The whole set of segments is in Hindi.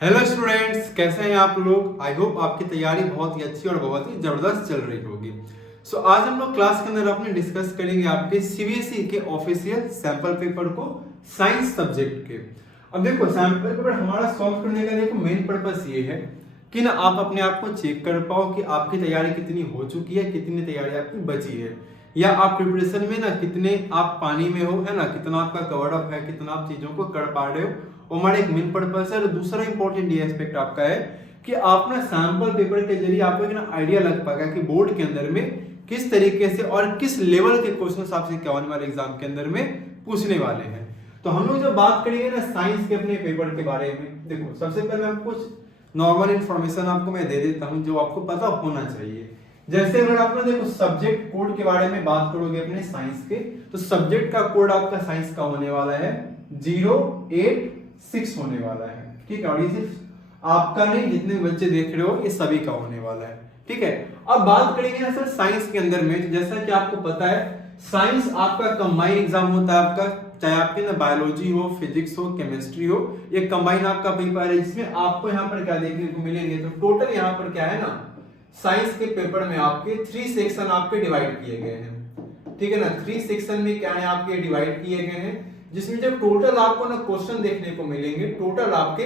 हेलो स्टूडेंट्स, कैसे हैं आप लोग। आई होप आपकी तैयारी बहुत ही अच्छी और बहुत ही जबरदस्त चल रही होगी। आज हम लोग क्लास के अंदर अपने डिस्कस करेंगे आपके सीबीएसई के ऑफिशियल सैंपल पेपर को साइंस सब्जेक्ट के। अब देखो, सैंपल पेपर हमारा सॉल्व करने का देखो मेन पर्पस ये है कि ना आप अपने आप को चेक कर पाओ कि आपकी तैयारी कितनी हो चुकी है, कितनी तैयारी आपकी बची है, या आप प्रिपरेशन में ना कितने आप पानी में हो, है ना, कितना आपका कवर अप है, कितना आप चीजों को कर पा रहे हो। वो हमारा एक मेन पर्पस है। और दूसरा इंपॉर्टेंट ये एस्पेक्ट आपका है कि आप ना सैंपल पेपर के जरिए आपको एक ना आइडिया लग पाएगा कि बोर्ड के अंदर में किस तरीके से और किस लेवल के क्वेश्चन आपसे क्या होने वाले एग्जाम के अंदर में पूछने वाले हैं। तो हम लोग जब बात करेंगे ना साइंस के अपने पेपर के बारे में, देखो सबसे पहले हम कुछ नॉर्मल इंफॉर्मेशन आपको मैं दे देता हूं जो आपको पता होना चाहिए। जैसे अगर आप ना देखो सब्जेक्ट कोड के बारे में बात करोगे अपने साइंस के, तो सब्जेक्ट का कोड आपका साइंस का होने वाला है 086 होने वाला है। ठीक है, और ये सिर्फ आपका नहीं, जितने बच्चे देख रहे हो ये सभी का होने वाला है। ठीक है, अब बात करेंगे ना सर साइंस के अंदर में, जैसा कि आपको पता है साइंस आपका कंबाइन एग्जाम होता है आपका, चाहे आपके ना बायोलॉजी हो, फिजिक्स हो, केमिस्ट्री हो, ये कंबाइन आपका पेपर है जिसमें आपको यहाँ पर क्या देखने को मिलेंगे। तो टोटल यहाँ पर क्या है ना, साइंस के पेपर में आपके 3 सेक्शन आपके डिवाइड किए गए हैं। ठीक है ना, 3 सेक्शन में क्या है आपके डिवाइड किए गए हैं, जिसमें जब टोटल आपको ना क्वेश्चन देखने को मिलेंगे, टोटल आपके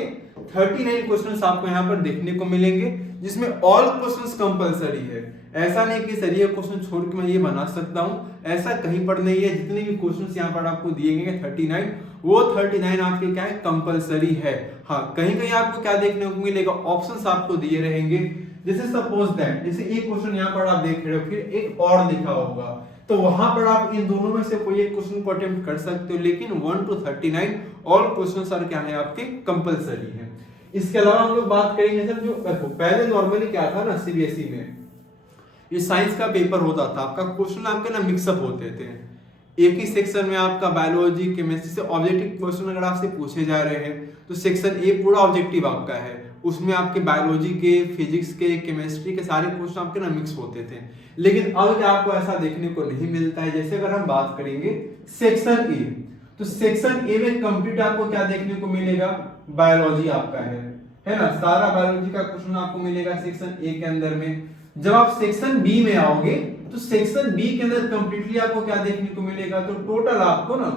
39 क्वेश्चंस आपको यहाँ पर देखने को मिलेंगे, जिसमें ऑल क्वेश्चंस कंपलसरी है। ऐसा नहीं कि सर ये क्वेश्चन छोड़ के मैं ये बना सकता हूँ, ऐसा कहीं पर नहीं है। जितने भी क्वेश्चंस यहाँ पर आपको दिए गए 39, वो 39 आपके क्या है, कंपलसरी है। हाँ, कहीं कहीं आपको क्या देखने को मिलेगा, ऑप्शंस आपको दिए रहेंगे। जैसे सपोज दैट, जैसे एक क्वेश्चन यहाँ पर आप देख रहे हो, फिर एक और लिखा होगा, तो वहां पर आप इन दोनों में से कोई एक क्वेश्चन को अटेम्प्ट कर सकते हो, लेकिन 1 to 39 ऑल क्वेश्चंस आर क्या है आपके, कंपलसरी है। इसके अलावा हम लोग बात करेंगे सर, जो पहले नॉर्मली क्या था ना सीबीएसई में, ये साइंस का पेपर होता था आपका, क्वेश्चन आपके ना मिक्सअप होते थे। एक ही सेक्शन में आपका बायोलॉजी, केमिस्ट्री से ऑब्जेक्टिव क्वेश्चन अगर आपसे पूछे जा रहे हैं, तो सेक्शन ए पूरा ऑब्जेक्टिव आपका है, उसमें आपके बायोलॉजी के, फिजिक्स के, केमिस्ट्री के सारे क्वेश्चन आपके ना मिक्स होते थे। लेकिन अब क्या आपको ऐसा देखने को नहीं मिलता है। जैसे अगर हम बात करेंगे सेक्शन ए, तो सेक्शन ए में कंप्लीट आपको क्या देखने को मिलेगा, बायोलॉजी आपका है ना, सारा बायोलॉजी का क्वेश्चन आपको मिलेगा सेक्शन ए के अंदर में। जब आप सेक्शन बी में आओगे, तो सेक्शन बी के अंदर कंप्लीटली आपको क्या देखने को मिलेगा, तो टोटल आपको ना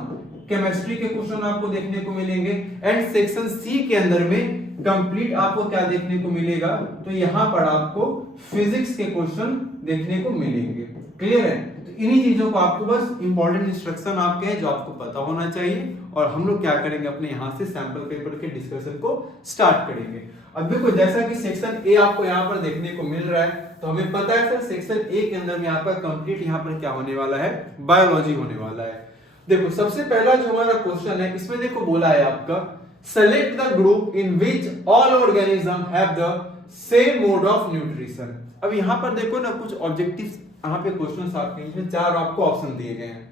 केमिस्ट्री के क्वेश्चन आपको देखने को मिलेंगे। एंड सेक्शन सी के अंदर में कंप्लीट आपको क्या देखने को मिलेगा, तो यहां पर आपको फिजिक्स के क्वेश्चन देखने को मिलेंगे। क्लियर है, तो इन्हीं चीजों को आपको बस इंपॉर्टेंट इंस्ट्रक्शन आपके हैं जो आपको पता होना चाहिए। और हम लोग क्या करेंगे, अपने यहां से सैंपल पेपर के डिस्कशन को स्टार्ट करेंगे। अब देखो, जैसा कि सेक्शन ए आपको यहाँ पर देखने को मिल रहा है, तो हमें पता है सर सेक्शन ए के अंदर में आपका कंप्लीट यहाँ पर क्या होने वाला है, बायोलॉजी होने वाला है। देखो सबसे पहला जो हमारा क्वेश्चन है, इसमें देखो बोला है आपका, select the group in which all organism have the same mode of nutrition. अब यहाँ पर देखो ना कुछ ऑब्जेक्टिव्स यहाँ पे क्वेश्चंस आपके, इसमें 4 आपको ऑप्शन दिए गए हैं,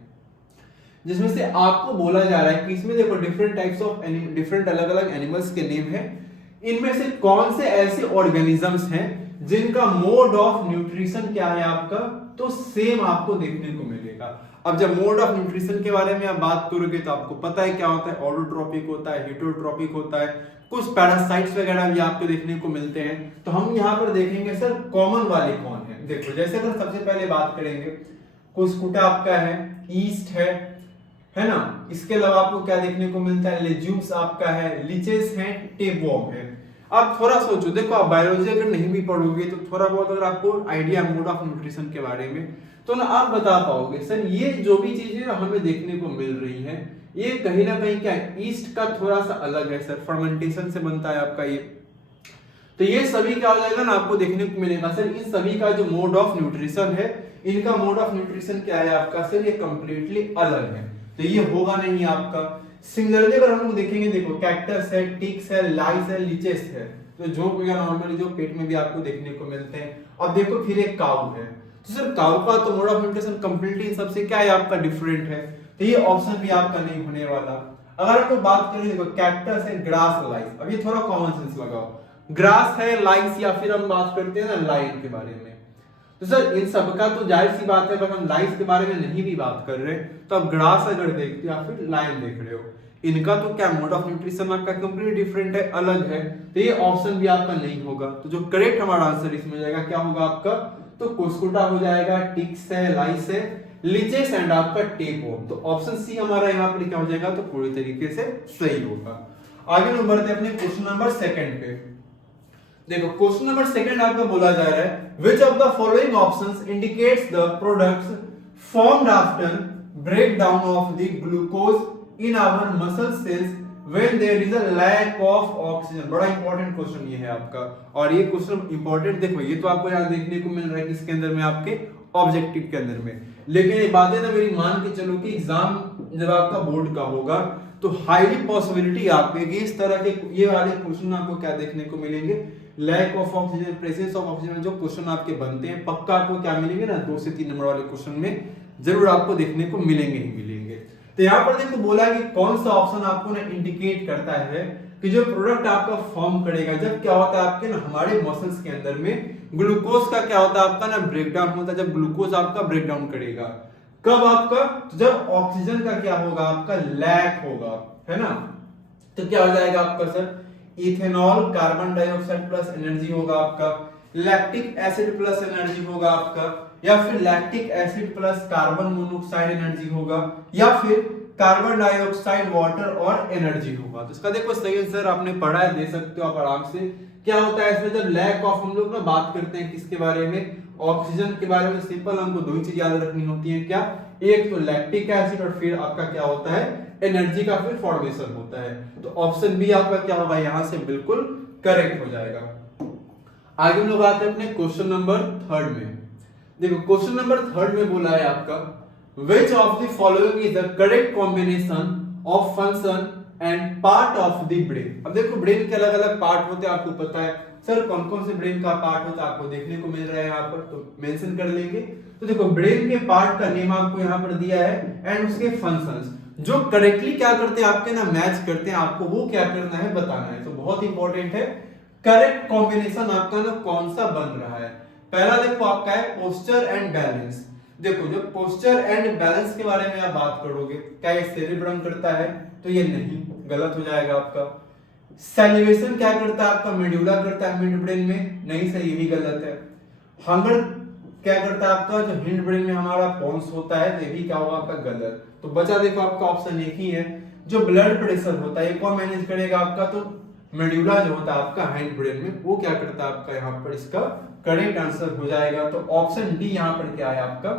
जिसमें से आपको बोला जा रहा है कि इसमें देखो डिफरेंट टाइप्स ऑफ डिफरेंट अलग अलग एनिमल्स के नेम है, इनमें से कौन से ऐसे ऑर्गेनिजम्स हैं जिनका मोड ऑफ न्यूट्रिशन क्या है आपका, तो सेम आपको देखने को मिलेगा। अब जब मोड ऑफ न्यूट्रिशन के बारे में आप बात करोगे, तो आपको पता है क्या होता है, ऑटोट्रोपिक होता है, हेटेरोट्रोपिक होता है, कुछ पैरासाइट्स वगैरह भी आपको देखने को मिलते हैं। तो हम यहाँ पर देखेंगे सर कॉमन वाले कौन है। देखो जैसे अगर सबसे पहले बात करेंगे, कुस्कुटा आपका है, ईस्ट है ना, इसके अलावा आपको क्या देखने को मिलता है, लेज्यूम्स आपका है, लिचेस है, टेपवॉर्म है। आप थोड़ा सोचो, देखो आप बायोलॉजी अगर नहीं भी पढ़ोगे, तो थोड़ा बहुत अगर आपको आइडिया मोड ऑफ न्यूट्रिशन के बारे में, तो ना आप बता पाओगे सर ये जो भी चीजें हमें देखने को मिल रही हैं, ये कहीं ना कहीं क्या है, ईस्ट का थोड़ा सा अलग है सर, फर्मेंटेशन से बनता है आपका ये। तो ये सभी क्या हो जाएगा ना, आपको देखने को मिलेगा सर इन सभी का जो मोड ऑफ न्यूट्रिशन है, इनका मोड ऑफ न्यूट्रिशन क्या है आपका सर, ये कंप्लीटली अलग है, तो ये होगा नहीं आपका। सिमिलरली अगर हम लोग देखेंगे, देखो कैक्टस है, टिक्स है, लाइस है, लिचेस है, तो जो नॉर्मली जो पेट में भी आपको देखने को मिलते हैं। अब देखो फिर एक काऊ है, तो सर काऊ का तो mode of nutrition completely in सबसे क्या है आपका, डिफरेंट है, तो ये ऑप्शन भी आपका नहीं होने वाला। अगर हम लोग बात करें, देखो कैक्टस है, ग्रास, लाइस, अब ये थोड़ा कॉमन सेंस लगाओ, ग्रास है, लाइस, या फिर हम बात करते हैं ना लाइन के बारे में, तो सर इन सबका तो जाहिर सी बात है, अगर हम लाइस के बारे में नहीं भी बात कर रहे, तो आप ग्रास अगर देखते हो या फिर लाइन देख रहे हो, इनका तो क्या मोड ऑफ न्यूट्रिशन आपका कंप्लीट डिफरेंट है, अलग है, तो ये ऑप्शन भी आपका नहीं होगा। तो जो करेक्ट हमारा आंसर इसमें जाएगा क्या होगा आपका, तो कुस्कुटा हो जाएगा, टिक्स है, लाइस है, लीचेस एंड आपका टेपवर्म। तो ऑप्शन सी हमारा यहाँ पर क्या हो जाएगा, तो पूरी तरीके से सही होगा। आगे हम बढ़ते हैं अपने क्वेश्चन नंबर सेकंड पे। देखो क्वेश्चन नंबर सेकंड आपका बोला जा रहा है which of the following options indicates the products formed after breakdown of the glucose in our muscle cells when there is a lack of oxygen. बड़ा इंपॉर्टेंट क्वेश्चन ये है आपका, और ये क्वेश्चन इंपॉर्टेंट देखो ये तो आपको यहाँ देखने को मिल रहा है किसके अंदर में, आपके ऑब्जेक्टिव के अंदर में। लेकिन ये बातें ना मेरी मान के चलो कि एग्जाम जब आपका बोर्ड का होगा तो हाईली पॉसिबिलिटी आपके इस तरह के ये वाले क्वेश्चन आपको क्या देखने को मिलेंगे, lack of oxygen, presence of oxygen, जो क्वेश्चन आपके बनते हैं पक्का आपको क्या मिलेंगे ना 2 से 3 नंबर वाले क्वेश्चन में जरूर आपको देखने को मिलेंगे ही मिलेंगे। तो यहाँ पर देखो बोला है कि कौन सा ऑप्शन आपको ना इंडिकेट करता है कि जो प्रोडक्ट आपका फॉर्म करेगा जब क्या होता है आपके ना हमारे मसल्स के अंदर में ग्लूकोज का क्या होता है आपका ना ब्रेकडाउन होता है, जब ग्लूकोज आपका ब्रेकडाउन करेगा कब आपका, तो जब ऑक्सीजन का क्या होगा आपका लैक होगा, है ना। तो क्या हो जाएगा आपका sir, ethanol carbon dioxide plus energy होगा आपका, लैक्टिक एसिड प्लस एनर्जी होगा आपका, या फिर lactic acid plus carbon monoxide energy होगा, या फिर कार्बन डाइऑक्साइड वाटर और एनर्जी होगा। तो इसका देखो सही आंसर आपने पढ़ा है, दे सकते हो आप आराम से। क्या होता है इसमें जब लैक ऑफ हम लोग ना बात करते हैं किसके बारे में, ऑक्सीजन के बारे में, सिंपल हमको 2 ही चीज याद रखनी होती है, क्या, एक तो लैक्टिक एसिड और फिर आपका क्या होता है एनर्जी का फिर फॉर्मेशन होता है। तो ऑप्शन बी आपका क्या होगा यहाँ से बिल्कुल करेक्ट हो जाएगा। आगे हम लोग आते हैं अपने क्वेश्चन नंबर थर्ड में। देखो क्वेश्चन नंबर थर्ड में बोला है आपका which of the following is the correct combination of function and part of the brain। अब देखो ब्रेन के अलग अलग पार्ट होते हैं, आपको पता है सर कौन कौन से ब्रेन का पार्ट होता है, आपको देखने को मिल रहा है यहाँ पर, तो मेंशन कर लेंगे। तो देखो ब्रेन के पार्ट का नेम आपको यहाँ पर दिया है एंड उसके फंक्शंस जो करेक्टली क्या करते हैं आपके ना मैच करते हैं, आपको वो क्या करना है बताना है। तो बहुत इंपॉर्टेंट है करेक्ट कॉम्बिनेशन आपका ना कौन सा बन रहा है। पहला देखो आपका है पोस्चर एंड बैलेंस। देखो जो पोस्चर एंड बैलेंस के बारे में आप बात करोगे, क्या ये सेरिब्रम करता है, तो ये नहीं, गलत हो जाएगा आपका। सैलिवेशन क्या करता है आपका, मेडुला करता है मिड ब्रेन में, नहीं सही, ये भी गलत है। हंगर क्या करता है आपका, जो हिंड ब्रेन में हमारा पॉन्स होता है, ये भी क्या होगा आपका गलत। तो बचा देखो आपका ऑप्शन एक ही है, जो ब्लड प्रेशर होता है ये कौन मैनेज करेगा आपका, तो मेडुला जो होता है आपका हाइंड ब्रेन में, वो क्या करता है आपका यहाँ पर, इसका करेक्ट आंसर हो जाएगा। तो ऑप्शन डी यहाँ पर क्या है आपका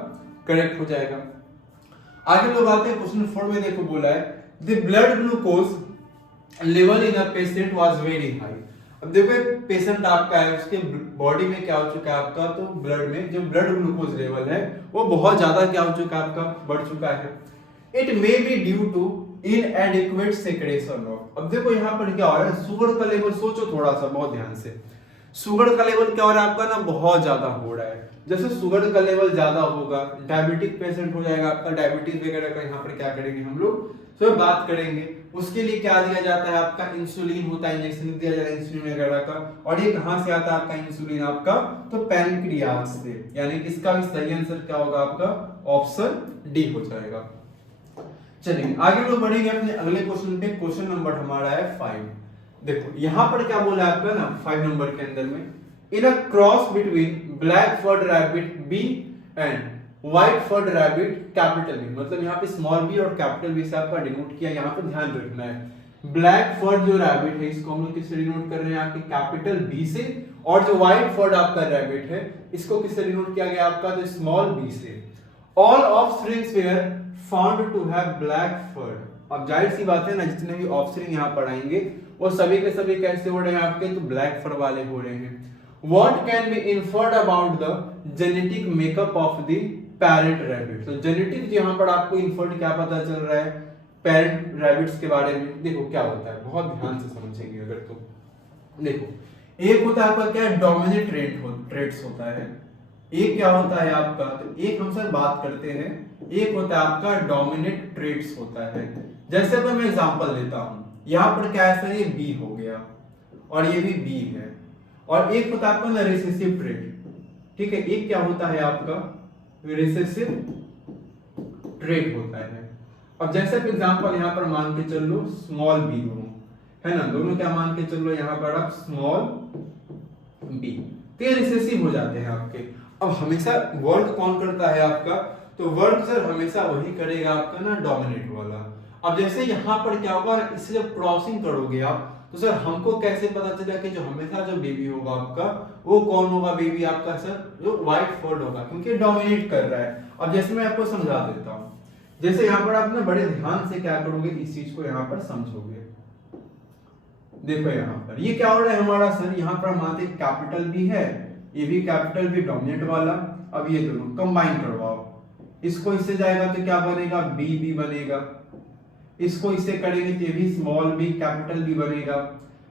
करेक्ट हो जाएगा। आगे लोग आते हैं क्वेश्चन 4 में। देखो बोला है the blood glucose level in a patient was very high. अब देखो एक पेशेंट आपका है, उसके बॉडी में क्या हो चुका है आपका, तो ब्लड में जो ब्लड ग्लूकोज लेवल है वो बहुत ज्यादा क्या हो चुका है आपका, बढ़ चुका है। It may be due to inadequate secretion of. अब देखो यहाँ पर क्या हो रहा है, शुगर का लेवल सोचो थोड़ा सा बहुत ध्यान से, शुगर का लेवल क्या हो रहा है आपका ना बहुत ज्यादा हो रहा है। जैसे शुगर का लेवल ज्यादा होगा, डायबिटिक पेशेंट हो जाएगा आपका, डायबिटीज वगैरह का यहाँ पर क्या करेंगे हम लोग तो बात करेंगे। उसके लिए क्या दिया जाता है आपका, इंसुलिन होता है, इंजेक्शन दिया जाता है इंसुलिन वगैरह का। और ये कहां से आता है आपका इंसुलिन आपका, तो पैनक्रियास से। यानी कि इसका भी सही आंसर क्या होगा आपका, ऑप्शन डी हो जाएगा। चलिए आगे लोग बढ़ेंगे अपने अगले क्वेश्चन पे। क्वेश्चन नंबर हमारा है 5। देखो यहाँ पर क्या बोला है आपका ना 5 नंबर के अंदर में, in a cross between black furred rabbit B and white furred rabbit capital B. मतलब यहाँ पे स्मॉल बी और कैपिटल बी से आपका डिनोट किया, यहाँ पे ध्यान रखना है। ब्लैक फर्ड जो रैबिट है इसको हम लोग किससे डिनोट कर रहे हैं आपके कैपिटल बी से, और जो व्हाइट फर्ड आपका रैबिट है इसको किससे डिनोट किया गया आपका, तो स्मॉल बी से। All offsprings were found to have black furred. अब जाहिर सी बात है ना, जितने भी ऑफस्प्रिंग यहाँ पढ़ाएंगे वो सभी के सभी कैसे हो रहे हैं आपके, तो ब्लैक फर वाले हो रहे हैं। What can be inferred about the genetic makeup of the parent rabbit? तो जेनेटिक यहाँ पर आपको इन्फर्ड क्या पता चल रहा है पेरेंट रैबिट्स के बारे में। देखो क्या होता है, बहुत ध्यान से समझेंगे अगर तो। देखो एक होता है आपका क्या, डोमिनेंट ट्रेट्स होता है, एक क्या होता है आपका, तो एक हम सर बात करते हैं, एक होता है आपका डोमिनेंट ट्रेट्स होता है। जैसे मैं एग्जांपल देता हूं, यहाँ पर क्या है सर, ये बी हो गया और ये भी बी है, और एक होता है आपका ना रिसेसिव ट्रेट, ठीक है। एक क्या होता है आपका रिसेसिव ट्रेट होता है। अब जैसे कि एग्जांपल यहाँ पर मान के चल लो स्मॉल बी, दोनों है ना, दोनों क्या मान के चल लो यहाँ पर आप स्मॉल बी, तो ये रिसेसिव हो जाते हैं आपके। अब हमेशा वर्क कौन करता है आपका, तो वर्क सर हमेशा वही करेगा आपका ना डोमिनेट वाला। अब जैसे यहाँ पर क्या होगा, इससे जब क्रॉसिंग करोगे आप, तो सर हमको कैसे पता चलेगा कि जो हमेशा जो बेबी होगा आपका वो कौन होगा, बेबी आपका सर जो व्हाइट फोर्ड होगा, क्योंकि डोमिनेट कर रहा है। अब जैसे मैं आपको समझा देता हूँ, जैसे यहाँ पर आप ना बड़े ध्यान से क्या करोगे, इस चीज को यहाँ पर समझोगे। देखो यहाँ पर ये क्या हो रहा है हमारा सर, यहाँ पर हमारे कैपिटल भी है, ये भी कैपिटल भी डोमिनेट वाला। अब ये दोनों कंबाइन करवाओ, इसको इससे जाएगा तो क्या बनेगा, बी बी बनेगा, इसको इससे करेंगे तो ये भी स्मॉल बी कैपिटल बी बनेगा,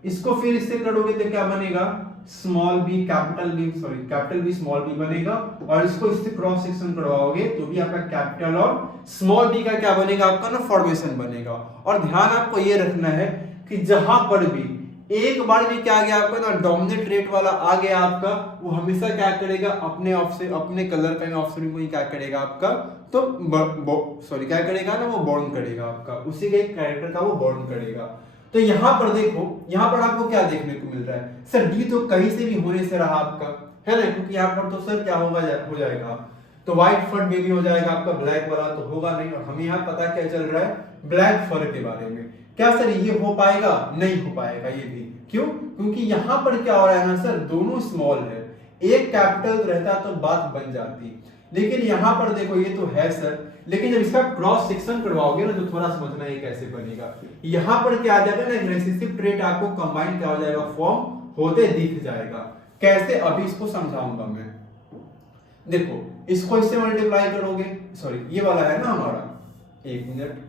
इसको फिर इससे करोगे तो क्या बनेगा, small B capital B, sorry capital B small B बनेगा, और इसको इससे क्रॉस सेक्शन करवाओगे तो भी आपका कैपिटल और स्मॉल बी का क्या बनेगा, आपका ना फॉर्मेशन बनेगा। और ध्यान आपको ये रखना है कि जहां पर भी एक बार भी क्या आ गया आपका ना डोमिनेट रेट वाला आ गया आपका, वो हमेशा क्या करेगा, अपने ऑप्शन अपने कलर का ऑप्शन को ही क्या करेगा आपका, तो सॉरी क्या करेगा ना, वो बॉर्न करेगा आपका, उसी के कैरेक्टर का वो बॉर्न करेगा। तो यहाँ पर देखो, यहाँ पर आपको क्या देखने को मिल रहा है, सर डी तो कहीं से भी होने से रहा आपका, है ना, क्योंकि यहाँ पर तो सर क्या होगा, हो जाएगा तो व्हाइट फर बेबी हो जाएगा आपका, ब्लैक वाला तो होगा नहीं। और हमें यहाँ पता क्या चल रहा है, ब्लैक फर के बारे में। क्या सर ये हो पाएगा, नहीं हो पाएगा ये भी, क्यों, क्योंकि यहाँ पर क्या हो रहा है ना सर, दोनों स्मॉल है, एक कैपिटल रहता तो बात बन जाती, लेकिन यहाँ पर देखो ये तो है सर, लेकिन जब इसका क्रॉस सेक्शन करवाओगे ना तो थोड़ा समझना ये कैसे बनेगा। यहाँ पर क्या आ जाएगा ना, रिसेसिव ट्रेट आपको कंबाइन क्या हो जाएगा, फॉर्म होते दिख जाएगा। कैसे, अभी इसको समझाऊंगा मैं। देखो इसको इससे मल्टीप्लाई करोगे, सॉरी ये वाला है ना हमारा, एक मिनट,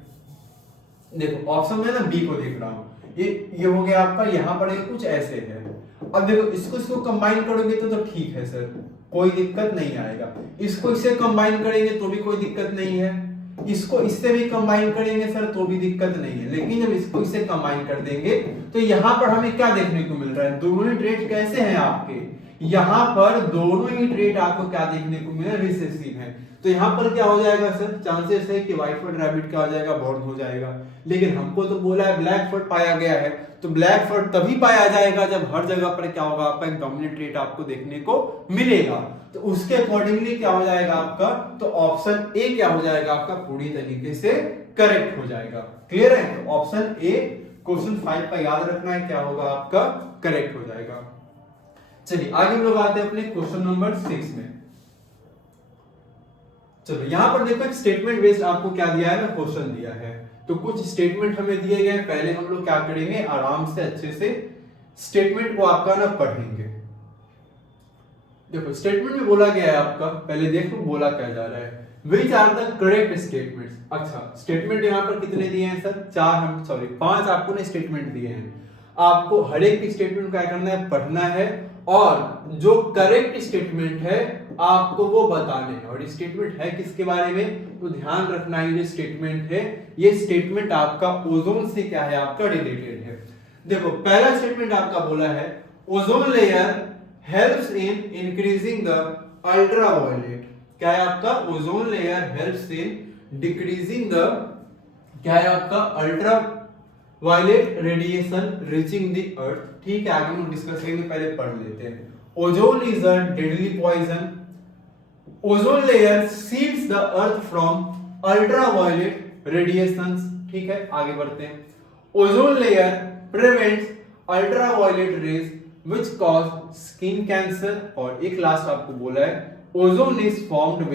देखो ऑप्शन में ना बी को देख रहा हूं, ये हो गया आपका, यहाँ पर ये कुछ ऐसे है। अब देखो इसको कंबाइन करोगे तो ठीक है सर, कोई दिक्कत नहीं आएगा, इसको इससे कंबाइन करेंगे तो भी कोई दिक्कत नहीं है, इसको इससे भी कंबाइन करेंगे सर तो भी दिक्कत नहीं है, लेकिन जब इसको इससे कंबाइन कर देंगे तो यहाँ पर हमें क्या देखने को मिल रहा है, दोनों ही ट्रेट कैसे हैं आपके, यहाँ पर दोनों ही ट्रेट आपको क्या देखने को मिल रहा है, रिसेसिव है। तो यहाँ पर क्या हो जाएगा सर, चांसेस है कि व्हाइट फुट रैबिट क्या हो जाएगा, बॉर्न हो जाएगा। लेकिन हमको तो बोला है ब्लैक फुट पाया गया है, तो ब्लैक फुट तभी पाया जाएगा जब हर जगह पर क्या होगा, आपका एक डोमिनेंट ट्रेट आपको देखने को मिलेगा। तो उसके अकॉर्डिंगली क्या हो जाएगा आपका, तो ऑप्शन ए क्या हो जाएगा आपका, पूरी तरीके से करेक्ट हो जाएगा। क्लियर है, तो ऑप्शन ए क्वेश्चन 5 का याद रखना है, क्या होगा आपका, करेक्ट हो जाएगा। चलिए आगे हम लोग आते हैं अपने क्वेश्चन नंबर 6 में। चलो यहाँ पर देखो एक स्टेटमेंट बेस्ड आपको क्या दिया है ना, क्वेश्चन दिया है। तो कुछ स्टेटमेंट हमें दिए गए, पहले हम लोग क्या करेंगे, आराम से अच्छे से स्टेटमेंट को आपका ना पढ़ेंगे। देखो स्टेटमेंट में बोला गया है आपका, पहले देखो बोला क्या जा रहा है, which are the correct statements. अच्छा स्टेटमेंट यहाँ पर कितने दिए हैं सर, 5 आपको ने स्टेटमेंट दिए हैं। आपको हर एक स्टेटमेंट क्या करना है, पढ़ना है, और जो करेक्ट स्टेटमेंट है आपको वो बताने हैं। और स्टेटमेंट है किसके बारे में, तो ध्यान रखना है, ये स्टेटमेंट है, ये स्टेटमेंट आपका ओजोन से क्या है, आपका रिलेटेड है। देखो पहला स्टेटमेंट आपका बोला है, ozone layer helps in increasing the ultraviolet. क्या है आपका, ozone layer helps in decreasing the, क्या है आपका, ultra violet radiation reaching the earth. ठीक है, आगे हम डिस्कस करेंगे, पहले पढ़ लेते हैं। Ozone is a deadly poison, ozone layer shields the earth from ultraviolet radiations. ठीक है, आगे बढ़ते हैं। Ozone layer prevents ultraviolet rays which cause skin cancer. और एक लास्ट आपको बोला है, ozone is formed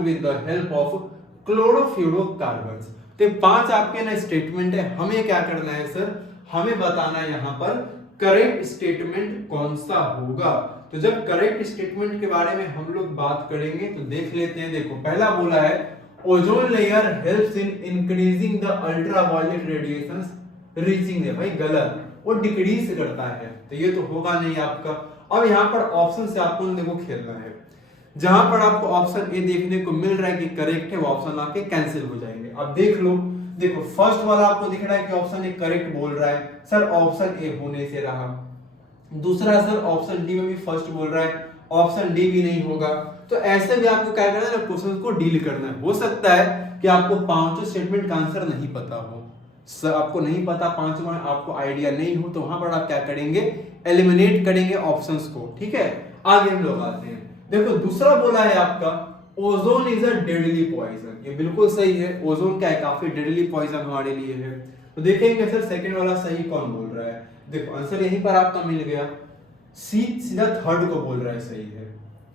with the help of chlorofluorocarbons. तो 5 आपके ना स्टेटमेंट है, हमें क्या करना है सर, हमें बताना है यहाँ पर करेक्ट स्टेटमेंट कौन सा होगा। तो जब करेक्ट स्टेटमेंट के बारे में हम लोग बात करेंगे तो देख लेते हैं। देखो पहला बोला है, ozone layer helps in increasing the ultraviolet radiations reaching the, भाई गलत, वो डिक्रीज करता है, तो ये तो होगा नहीं आपका। अब यहाँ पर ऑप्शन से आपको देखो खेलना है, जहां पर आपको ऑप्शन ए देखने को मिल रहा है कि करेक्ट है, वो ऑप्शन आके कैंसिल हो जाएंगे। अब देख लो, देखो फर्स्ट वाला आपको दिख रहा है कि ऑप्शन ए करेक्ट बोल रहा है, सर ऑप्शन ए होने से रहा। दूसरा सर ऑप्शन डी में भी फर्स्ट बोल रहा है, ऑप्शन डी भी नहीं होगा। तो ऐसे भी आपको क्या करना है ना, क्वेश्चन को डील करना है। हो सकता है कि आपको पांचों स्टेटमेंट का आंसर नहीं पता हो, सर आपको नहीं पता पांचों में, आपको आइडिया नहीं हो, तो वहां पर आप क्या करेंगे, एलिमिनेट करेंगे ऑप्शंस को। ठीक है, आगे हम लोग आते हैं। देखो दूसरा बोला है आपका ozone is a deadly poison, ये बिल्कुल सही है। ओजोन क्या है, काफी डेडली पॉइजन हमारे लिए है। तो देखेंगे सर सेकंड वाला सही कौन बोल रहा है। देखो आंसर यहीं पर आपका मिल गया, सी सीधा थर्ड को बोल रहा है सही है।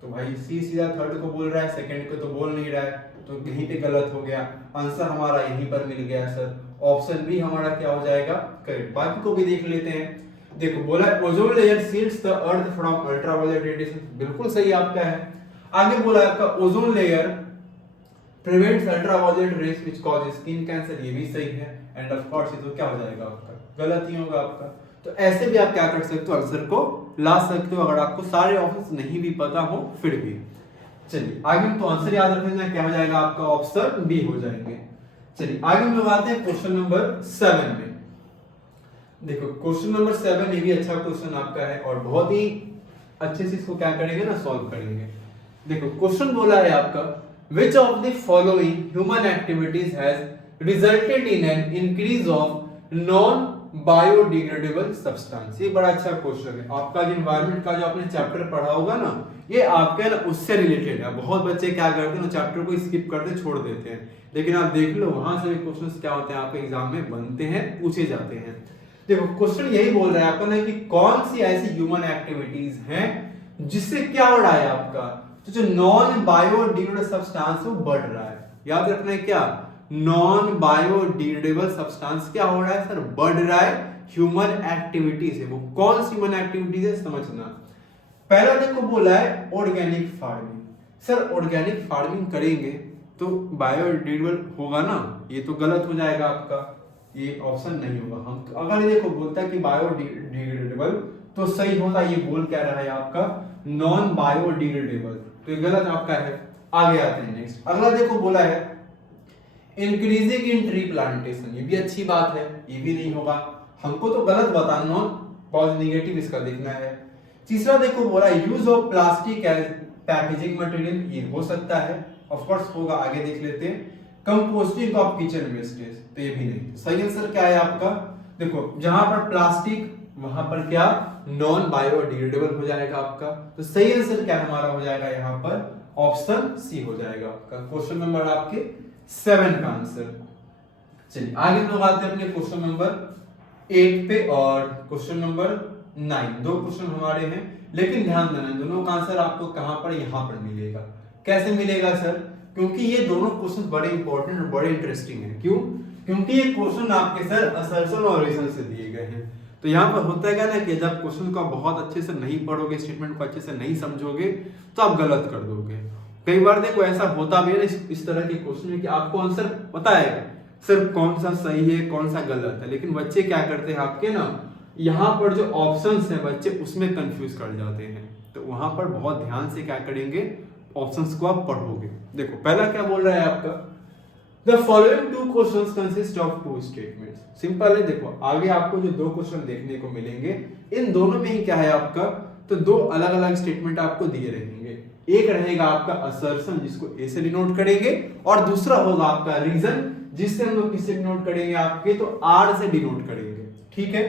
तो भाई सी सीधा थर्ड को बोल रहा है, सेकंड को तो बोल नहीं रहा है, तो यहीं पे गलत हो गया। आंसर हमारा यहीं पर मिल गया सर, ऑप्शन बी हमारा क्या हो जाएगा, करेक्ट। बाकी को भी देख लेते हैं। देखो बोला ozone layer shields the earth from ultraviolet radiation, बिल्कुल सही आपका है। आगे बोला आपका ozone layer prevents ultraviolet rays which cause skin cancer, ये भी सही है। एंड ऑफ कोर्स ये तो क्या हो जाएगा आपका, गलत ही होगा आपका। तो ऐसे भी आप क्या कर सकते हो, आंसर को ला सकते हो अगर आपको सारे ऑप्शंस नहीं भी पता हो फिर भी। चलिए आगे हम तो आंसर याद रखना, क्या हो जाएगा आपका, ऑप्शन बी हो जाएंगे। चलिए आगे हम लोग आते हैं क्वेश्चन नंबर 7 में। देखो क्वेश्चन नंबर 7 ये भी अच्छा क्वेश्चन आपका है और बहुत ही अच्छे से इसको क्या करेंगे ना, सॉल्व करेंगे। देखो क्वेश्चन बोला है आपका which of the following human activities has resulted in an increase of non biodegradable substance. ये बड़ा अच्छा क्वेश्चन है आपका, जो एनवायरनमेंट का जो आपने चैप्टर पढ़ा होगा ना, ये आपके ना उससे रिलेटेड है। बहुत बच्चे क्या करते हैं ना, चैप्टर को स्किप करते छोड़ देते हैं, लेकिन आप देख लो वहां से भी क्वेश्चंस क्या होते हैं आपके एग्जाम में बनते हैं, पूछे जाते हैं। देखो क्वेश्चन यही बोल रहा है आपका ना कि कौन सी ऐसी ह्यूमन एक्टिविटीज हैं जिससे क्या हो रहा है आपका, तो जो नॉन बायोडिग्रेडेबल सब्सटेंस वो बढ़ रहा है। याद रखना है क्या, नॉन बायोडिग्रेडेबल सब्सटेंस क्या हो रहा है सर, बढ़ रहा है। ह्यूमन एक्टिविटीज है, वो कौन सी ह्यूमन एक्टिविटीज है समझना। पहला देखो बोला है organic farming. Sir organic farming करेंगे तो बायोडिग्रेडेबल होगा ना, ये तो गलत हो जाएगा आपका, ये ऑप्शन नहीं होगा। हम अगर ये देखो बोलता है कि बायोडिग्रेडेबल तो सही होता, ये बोल क्या रहा है आपका, नॉन बायोडिग्रेडेबल, तो ये गलत आपका है। आगे आते हैं नेक्स्ट, अगला देखो बोला है इंक्रीजिंग इन ट्री प्लांटेशन, ये भी अच्छी बात है, ये भी नहीं होगा, हमको तो गलत बताना, नॉन पॉजिटिव नेगेटिव इसका देखना है। तीसरा देखो बोला use of plastic as packaging material, ये हो सकता है, ऑफ कोर्स होगा, आगे देख लेते हैं। कंपोस्टिंग ऑफ किचन वेस्टेज, तो ये भी नहीं। सही आंसर क्या है आपका, देखो जहां पर प्लास्टिक वहां पर क्या नॉन बायोडिग्रेडेबल हो जाएगा आपका, तो सही आंसर क्या हमारा हो जाएगा यहाँ पर, ऑप्शन सी हो जाएगा आपका, क्वेश्चन नंबर आपके 7 का आंसर। चलिए आगे हम लोग आते हैं अपने क्वेश्चन नंबर 8 पे और क्वेश्चन नंबर 9। दो क्वेश्चन हमारे हैं, लेकिन ध्यान देना दोनों का आंसर आपको कहां पर, यहां पर मिलेगा। कैसे मिलेगा सर, क्योंकि ये दोनों क्वेश्चन बड़े इंपॉर्टेंट और बड़े इंटरेस्टिंग हैं। क्यों, क्योंकि ये क्वेश्चन आपके सर असर्शन और रीजन से दिए गए हैं। तो यहाँ पर होता है क्या ना कि जब क्वेश्चन को बहुत अच्छे से नहीं पढ़ोगे, स्टेटमेंट को अच्छे से नहीं समझोगे, तो आप गलत कर दोगे। कई बार देखो ऐसा होता भी है इस तरह के क्वेश्चन में कि आपको आंसर पता है सर कौन सा सही है कौन सा गलत है, लेकिन बच्चे क्या करते हैं आपके ना, यहाँ पर जो ऑप्शंस हैं बच्चे उसमें कंफ्यूज कर जाते हैं। तो वहां पर बहुत ध्यान से क्या करेंगे, ऑप्शंस को आप पढ़ोगे। देखो पहला क्या बोल रहा है आपका, the following two questions consist of two statements. Simple है, देखो आगे आपको जो दो क्वेश्चन देखने को मिलेंगे, इन दोनों में ही क्या है आपका, तो दो अलग अलग स्टेटमेंट आपको दिए रहेंगे। एक रहेगा आपका असर्शन जिसको ए से डिनोट करेंगे, और दूसरा होगा आपका रीजन जिससे हम लोग किससे डिनोट करेंगे आपके, तो आर से डिनोट करेंगे। ठीक है,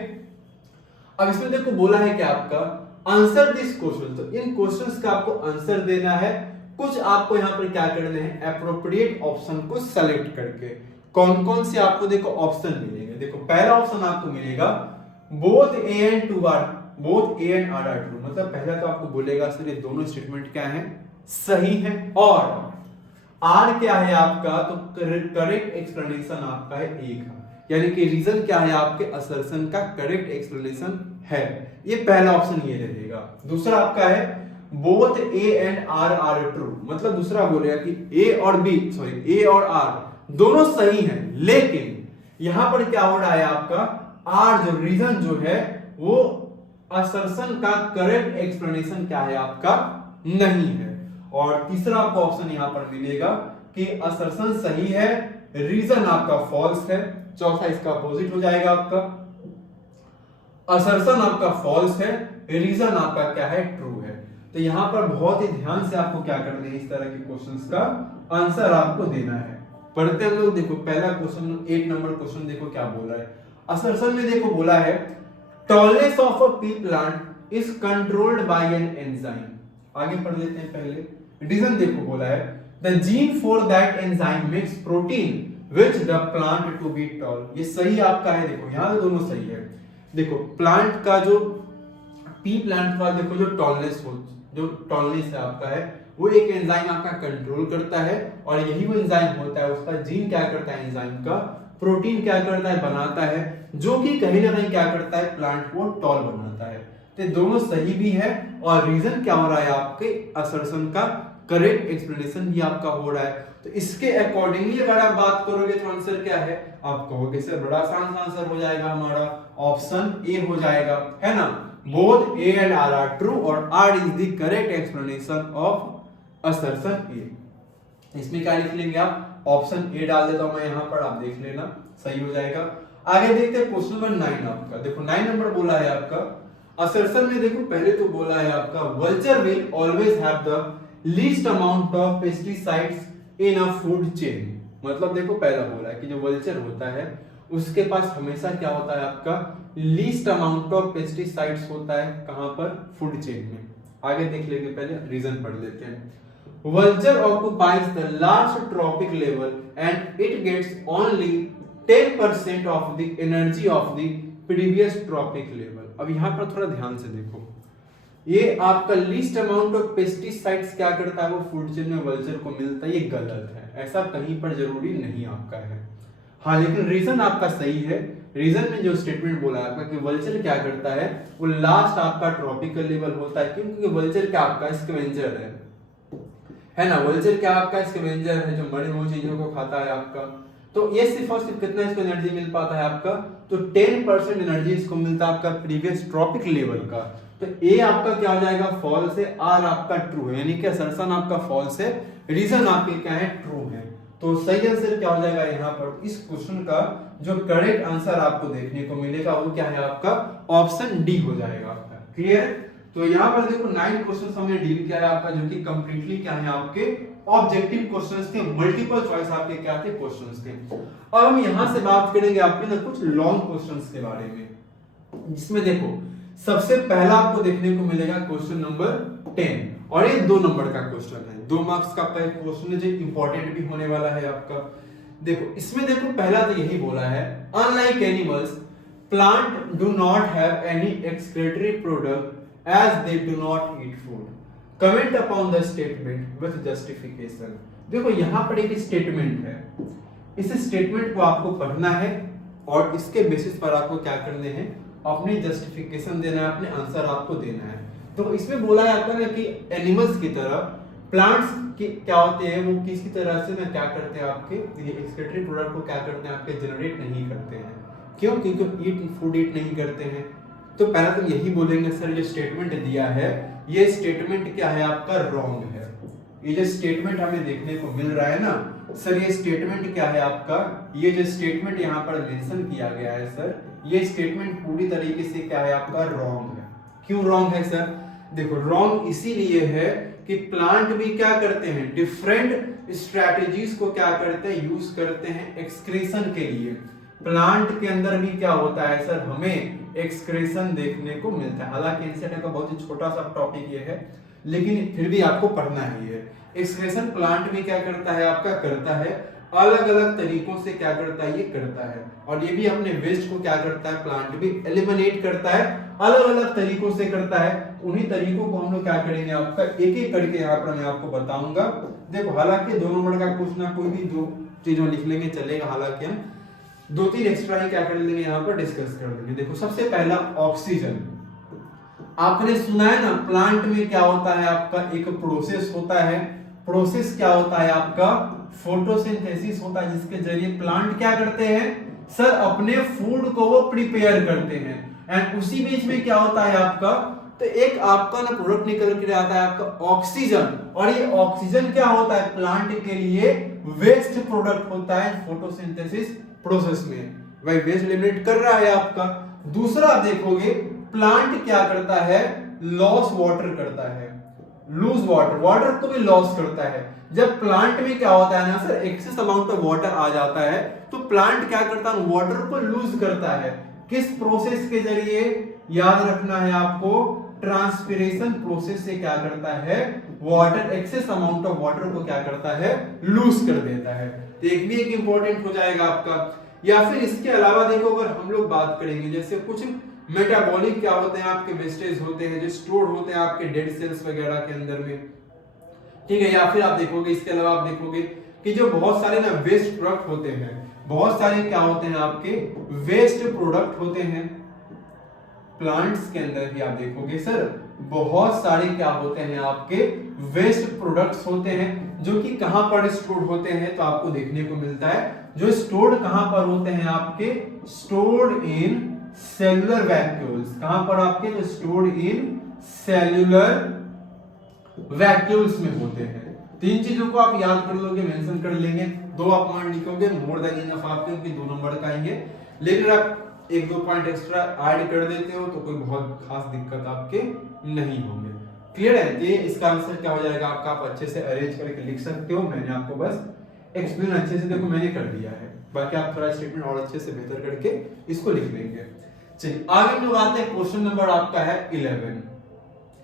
अब इसमें देखो बोला है क्या आपका, आंसर दिस क्वेश्चन, तो इन क्वेश्चंस का आपको आंसर देना है। कुछ आपको यहाँ पर क्या करने हैं, एप्रोप्रिएट ऑप्शन को सेलेक्ट करके। कौन कौन से आपको देखो ऑप्शन मिलेंगे, देखो पहला ऑप्शन आपको मिलेगा both A and to R, both A and R are true, मतलब पहला तो आपको बोलेगा सर ये दोनों स्टेटमेंट क्या है, सही है, और आर क्या है आपका, तो करेक्ट एक्सप्लेनेशन आपका है ए का, यानी कि रीजन क्या है आपके असर्शन का करेक्ट एक्सप्लेनेशन है। ये पहला ऑप्शन ये रहेगा। दूसरा आपका है both A and R are true, मतलब दूसरा बोलेगा कि ए और बी, सॉरी ए और आर दोनों सही हैं, लेकिन यहां पर क्या हो रहा है आपका, आर जो रीजन जो है वो असर्शन का करेक्ट एक्सप्लेनेशन क्या है आपका नहीं है। और तीसरा आपको ऑप्शन यहां पर मिलेगा कि असर्शन सही है, रीजन आपका फॉल्स है। चौथा इसका अपोजिट हो जाएगा आपका, असर्शन आपका फॉल्स है, रीजन आपका क्या है, ट्रू है। तो यहां पर बहुत ही ध्यान से आपको क्या करना है, इस तरह के क्वेश्चंस का आंसर आपको देना है। पढ़ते हैं हम लोग। देखो पहला क्वेश्चन 8 नंबर क्वेश्चन देखो क्या बोला है। असर्शन में देखो बोला है tallness of a pea plant is controlled by an enzyme. आगे पढ़ लेते हैं पहले। रीजन देखो बोला है the gene for that enzyme makes protein which the plant to be tall. ये सही आपका है। देखो यहाँ पे दोनों सही है। देखो प्लांट का जो पी प्लांट का देखो जो टॉलनेस है आपका है वो एक एंजाइम आपका कंट्रोल करता है और यही वो एंजाइम होता है उसका जीन क्या करता है एंजाइम का प्रोटीन क्या करता है बनाता है जो कि कहीं ना कहीं क्या करता है प्लांट को टॉल बनाता है। तो दोनों सही भी है और रीजन क्या हो रहा है आपके असर्शन का करेक्ट एक्सप्लेनेशन भी आपका हो रहा है। तो इसके अकॉर्डिंगली अगर आप बात करोगे तो आंसर क्या है आप कहोगे सर बड़ा आसान सा आंसर हो जाएगा हमारा ऑप्शन ए हो जाएगा है ना। Both A and R are true और R is the correct explanation of assertion A. इसमें क्या लिख लेंगे आप ऑप्शन ए डाल देता हूं मैं यहां पर आप देख लेना सही हो जाएगा। आगे देखते हैं क्वेश्चन नंबर 9 आपका। देखो 9 नंबर बोला है आपका असर्शन में देखो पहले तो बोला है आपका vulture will always have the least amount of pesticides in a food chain. मतलब देखो पहला बोला है कि जो वल्चर होता है उसके पास हमेशा क्या होता है आपका लीस्ट अमाउंट ऑफ पेस्टिसाइड्स होता है कहां पर फूड चेन में। आगे देख लेंगे पहले रीजन पढ़ लेते हैं। Vulture occupies the last trophic level and it gets only 10% of the energy of the previous trophic level। अब यहाँ पर थोड़ा ध्यान से देखो ये आपका लीस्ट अमाउंट ऑफ पेस्टिसाइड्स क्या करता है वो फूड चेन में वल्चर को मिलता है ये गलत है ऐसा कहीं पर जरूरी नहीं आपका है। हाँ लेकिन रीजन आपका सही है। रीजन में जो स्टेटमेंट बोला आपका कि वल्चर क्या करता है वो लास्ट आपका ट्रॉपिकल लेवल होता है क्योंकि वल्चर क्या आपका स्कैवेंजर है ना। वल्चर क्या आपका स्कैवेंजर है जो मरे हुए चीजों को खाता है आपका। तो ये सिर्फ और सिर्फ कितना इसको एनर्जी मिल पाता है आपका तो 10% एनर्जी इसको मिलता है आपका प्रीवियस ट्रॉपिक लेवल का। तो ए आपका क्या हो जाएगा फॉल्स है आर आपका ट्रू है यानी कि असर्शन आपका फॉल्स है रीजन आपके क्या है ट्रू है। तो सही आंसर क्या हो जाएगा यहाँ पर इस क्वेश्चन का जो करेक्ट आंसर आपको देखने को मिलेगा वो क्या है आपका ऑप्शन डी हो जाएगा आपका। क्लियर। तो यहाँ पर देखो 9 क्वेश्चंस हमने डील किया है आपका जो कि कंप्लीटली क्या है आपके ऑब्जेक्टिव क्वेश्चंस थे मल्टीपल चॉइस आपके क्या थे क्वेश्चंस थे। अब हम यहाँ से बात करेंगे आपके ना कुछ लॉन्ग क्वेश्चंस के बारे में जिसमें देखो सबसे पहला आपको देखने को मिलेगा क्वेश्चन नंबर 10 और ये 2 नंबर का क्वेश्चन है 2 मार्क्स का क्वेश्चन है जो इंपॉर्टेंट भी होने वाला है आपका। देखो इसमें देखो पहला तो यही बोला है unlike animals plant do not have any excretory product as they do not eat food. Comment upon the statement with justification। देखो यहाँ पर एक स्टेटमेंट है इस स्टेटमेंट को आपको पढ़ना है और इसके बेसिस पर आपको क्या करने हैं अपने जस्टिफिकेशन देना है अपने आंसर आपको देना है। तो इसमें बोला है आपका ना कि एनिमल्स की तरह प्लांट्स की क्या होते हैं वो किसी तरह से ना क्या करते हैं आपके ये एक्सक्रीटरी प्रोडक्ट को क्या करते हैं आपके जनरेट नहीं करते हैं। क्यों क्योंकि फूड ईट नहीं करते हैं। तो पहला तो यही बोलेंगे सर ये स्टेटमेंट दिया है ये स्टेटमेंट क्या है आपका रॉन्ग है। ये जो स्टेटमेंट हमें देखने को मिल रहा है ना सर ये स्टेटमेंट क्या है आपका ये जो स्टेटमेंट यहाँ पर मेंशन किया गया है सर ये स्टेटमेंट पूरी तरीके से क्या है आपका रॉन्ग है। क्यों रॉन्ग है सर। देखो रॉन्ग इसीलिए है कि प्लांट भी क्या करते हैं डिफरेंट स्ट्रेटजीज को क्या करते हैं यूज करते हैं एक्सक्रीशन के लिए। प्लांट के अंदर भी क्या होता है सर हमें एक्सक्रीशन देखने को मिलता है। हालांकि एनसीईआरटी का बहुत ही छोटा सा टॉपिक ये है लेकिन फिर भी आपको पढ़ना ही है। एक्सक्रीशन प्लांट भी क्या करता है आपका करता है अलग अलग तरीकों से क्या करता है ये करता है और ये भी अपने वेस्ट को क्या करता है प्लांट भी एलिमिनेट करता है अलग अलग तरीकों से करता है। उन्हीं तरीकों को हम लोग क्या करेंगे आपका एक एक करके यहाँ पर मैं आपको बताऊंगा। देखो हालांकि 2 नंबर का कुछ ना कोई भी 2 चीजों लिख लेंगे चलेगा हालांकि हम 2-3 एक्स्ट्रा ही क्या कर लेंगे यहाँ पर डिस्कस कर लेंगे। देखो सबसे पहला ऑक्सीजन आपने सुना है ना प्लांट में क्या होता है आपका एक प्रोसेस होता है। प्रोसेस क्या होता है आपका फोटोसिंथेसिस होता है जिसके जरिए प्लांट क्या करते हैं सर अपने फूड को वो प्रिपेयर करते हैं एंड उसी बीच में क्या होता है आपका तो एक आपका ना प्रोडक्ट निकल के आता है आपका ऑक्सीजन और ये ऑक्सीजन क्या होता है प्लांट के लिए वेस्ट प्रोडक्ट होता है फोटोसिंथेसिस प्रोसेस में वही वेस्ट एलिमिनेट कर रहा है आपका। दूसरा देखोगे प्लांट क्या करता है लॉस वाटर करता है। लूज वाटर, वाटर को भी लॉस करता है। जब प्लांट में क्या होता है ना sir, excess amount of water आ जाता है तो प्लांट क्या करता है, वाटर को लूज करता है। किस प्रोसेस के जरिए, याद रखना है आपको, ट्रांसपिरेशन प्रोसेस से क्या करता है, water, access amount of water को क्या करता है, लूज कर देता है। तो एक भी एक इंपॉर्टेंट हो जाएगा आपका। या फिर इसके अलावा देखो अगर हम लोग बात करेंगे, जैसे कुछ मेटाबॉलिक क्या होते हैं आपके, वेस्टेज होते हैं जो स्टोर होते हैं आपके डेड सेल्स वगैरह के अंदर में, ठीक है। या फिर आप देखोगे, इसके अलावा आप देखोगे कि जो बहुत सारे ना वेस्ट प्रोडक्ट होते हैं, बहुत सारे क्या होते हैं आपके वेस्ट प्रोडक्ट होते हैं प्लांट्स के अंदर भी। आप देखोगे सर बहुत सारे क्या होते हैं आपके वेस्ट प्रोडक्ट्स होते हैं जो कि कहां पर स्टोर होते हैं, तो आपको देखने को मिलता है जो स्टोर्ड कहां पर होते हैं आपके, स्टोर्ड इन सेलुलर वैक्यूल्स। कहां पर आपके, जो स्टोर्ड इन सेलुलर वैक्यूल्स में होते हैं। तीन चीजों को आप याद कर लोगे, मेंशन कर लेंगे, दो आप मान लिखोगे, मोर देन इनफ आपके, क्योंकि 2 नंबर का आएंगे। लेकिन आप 1-2 पॉइंट एक्स्ट्रा ऐड कर देते हो तो कोई बहुत खास दिक्कत आपके नहीं होंगे। क्लियर है? ये इसका आंसर क्या हो जाएगा आपका, आप अच्छे से अरेंज करके लिख सकते हो। मैंने आपको बस एक्सप्लेन अच्छे से देखो मैंने कर दिया है, बाकी आप थोड़ा स्टेटमेंट और अच्छे से बेहतर करके इसको लिख लेंगे। चलिए आगे हम लोग आते हैं, क्वेश्चन नंबर आपका है 11।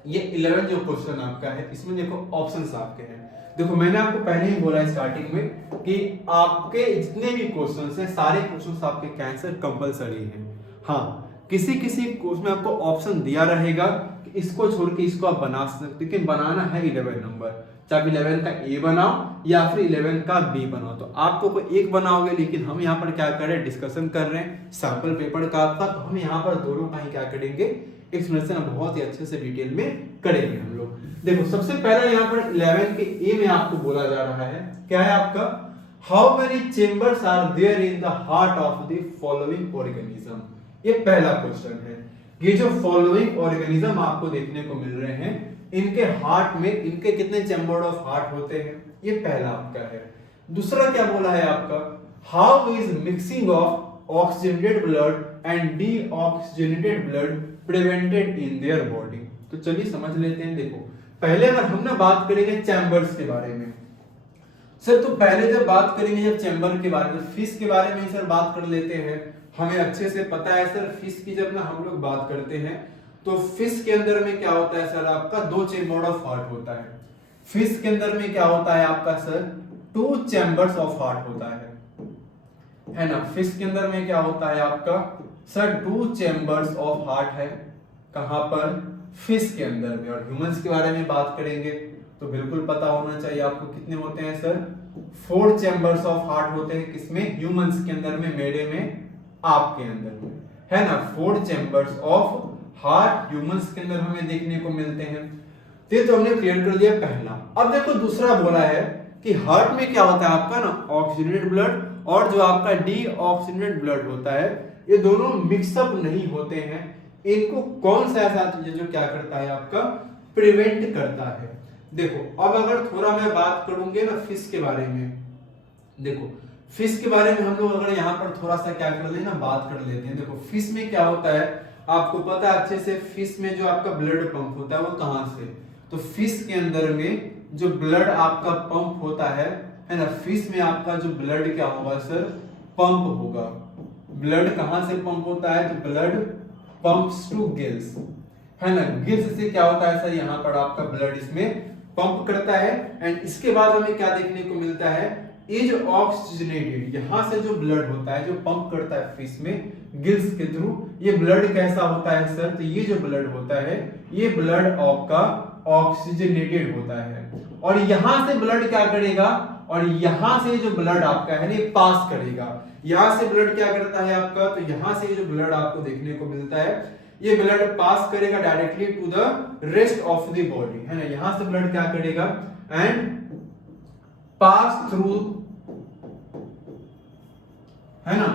ये 11 जो क्वेश्चन आपका है, इसमें देखो ऑप्शंस आपके हैं। देखो मैंने आपको पहले ही बोला स्टार्टिंग में कि आपके जितने भी क्वेश्चंस हैं, सारे क्वेश्चंस आपके आंसर कंपलसरी हैं। हाँ, किसी किसी कोर्स में आपको ऑप्शन दिया रहेगा कि इसको छोड़ के इसको आप बना सकते, लेकिन बनाना है 11 नंबर, चाहे 11 का ए बनाओ या फिर 11 का बी बनाओ। तो आपको कोई एक बनाओगे, लेकिन हम यहाँ पर क्या कर रहे हैं, डिस्कशन कर रहे हैं सैंपल पेपर का आपका, तो हम यहाँ पर दोनों का ही क्या करेंगे, एक्सप्लेनेशन बहुत ही अच्छे से डिटेल में करेंगे हम लोग। देखो सबसे पहला यहाँ पर 11 के ए में आपको बोला जा रहा है, क्या है आपका, how many chambers are there in the heart of the following organism. ये पहला क्वेश्चन है। ये जो फॉलोइंग ऑर्गेनिज्म आपको देखने को मिल रहे हैं, इनके हार्ट में इनके कितने चैम्बर ऑफ हार्ट होते हैं, ये पहला आपका है। दूसरा क्या बोला है आपका, how is mixing of oxygenated blood and deoxygenated blood prevented in their body. तो चलिए समझ लेते हैं। देखो पहले अगर हम ना बात करेंगे चैम्बर्स के बारे में सर, तो पहले जब बात करेंगे जब चैम्बर के बारे में, फिश के बारे में सर बात कर लेते हैं। हमें अच्छे से पता है सर, फिश की जब ना हम लोग बात करते हैं तो फिश के अंदर में क्या होता है सर, आपका 2 चैम्बर ऑफ हार्ट होता है। फिश के अंदर में क्या होता है आपका सर, 2 चैम्बर्स ऑफ हार्ट होता है ना। फिश के अंदर में क्या होता है आपका सर, 2 चैम्बर्स ऑफ हार्ट है। कहां पर, फिश के अंदर में। और ह्यूमंस के बारे में बात करेंगे तो बिल्कुल पता होना चाहिए आपको, कितने होते हैं सर, 4 चैम्बर्स ऑफ हार्ट होते हैं। किसमें, ह्यूमंस के अंदर में, मेरे में, आपके अंदर में, है ना। 4 चैम्बर्स ऑफ हार्ट ह्यूमंस के अंदर हमें देखने को मिलते हैं। तो हमने क्लियर कर दिया पहला। अब देखो दूसरा बोला है कि हार्ट में क्या होता है आपका ना, ऑक्सीजनेटेड ब्लड और जो आपका डीऑक्सीजनेटेड ब्लड होता है, ये दोनों मिक्सअप नहीं होते हैं। इनको कौन सा ऐसा चीज है जो क्या करता है आपका, प्रिवेंट करता है। देखो अब अगर थोड़ा मैं बात करूंगे ना फिश के बारे में, देखो फिश के बारे में हम लोग अगर यहाँ पर थोड़ा सा क्या कर लेना, बात कर लेते हैं। देखो फिश में क्या होता है आपको पता है अच्छे से, फिश में जो आपका ब्लड पंप होता है वो कहां से, तो फिश के अंदर में जो ब्लड आपका पंप होता है ना, फिश में आपका जो ब्लड क्या होगा सर, पंप होगा। ब्लड कहां से पंप होता है, तो ब्लड पंप्स टू गिल्स, है ना। गिल्स से क्या होता है सर, यहाँ पर आपका ब्लड इसमें पंप करता है। एंड इसके बाद हमें क्या देखने को मिलता है, ये जो ऑक्सीजनेटेड यहां से जो ब्लड होता है जो पंप करता है फिश में गिल्स के थ्रू, ये ब्लड कैसा होता है सर, तो ये जो ब्लड होता है ये ब्लड आपका ऑक्सीजनेटेड होता है। और यहां से ब्लड क्या करेगा, और यहां से जो ब्लड आपका है ना पास करेगा। यहां से ब्लड क्या करता है आपका, तो यहां से जो ब्लड आपको देखने को मिलता है ये ब्लड पास करेगा directly to the rest of the body, है ना। यहां से ब्लड क्या करेगा एंड पास थ्रू, है ना,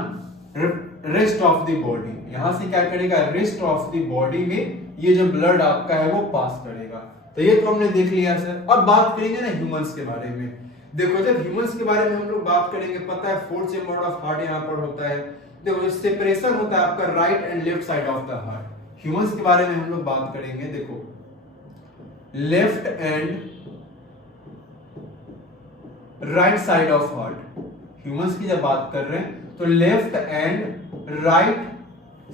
रेस्ट ऑफ द बॉडी। यहां से क्या करेगा, रेस्ट ऑफ द बॉडी में ये जो ब्लड आपका है वो पास करेगा। तो ये तो हमने देख लिया सर। अब बात करेंगे ना ह्यूमंस के बारे में। देखो जब ह्यूमंस के बारे में हम लोग बात करेंगे, पता है 4 चैम्बर ऑफ हार्ट यहाँ पर होता है। देखो सेपरेशन होता है आपका right and left side of the heart. Humans के बारे में हम लोग बात करेंगे। देखो left and right side of heart. Humans की जब बात कर रहे हैं तो left and right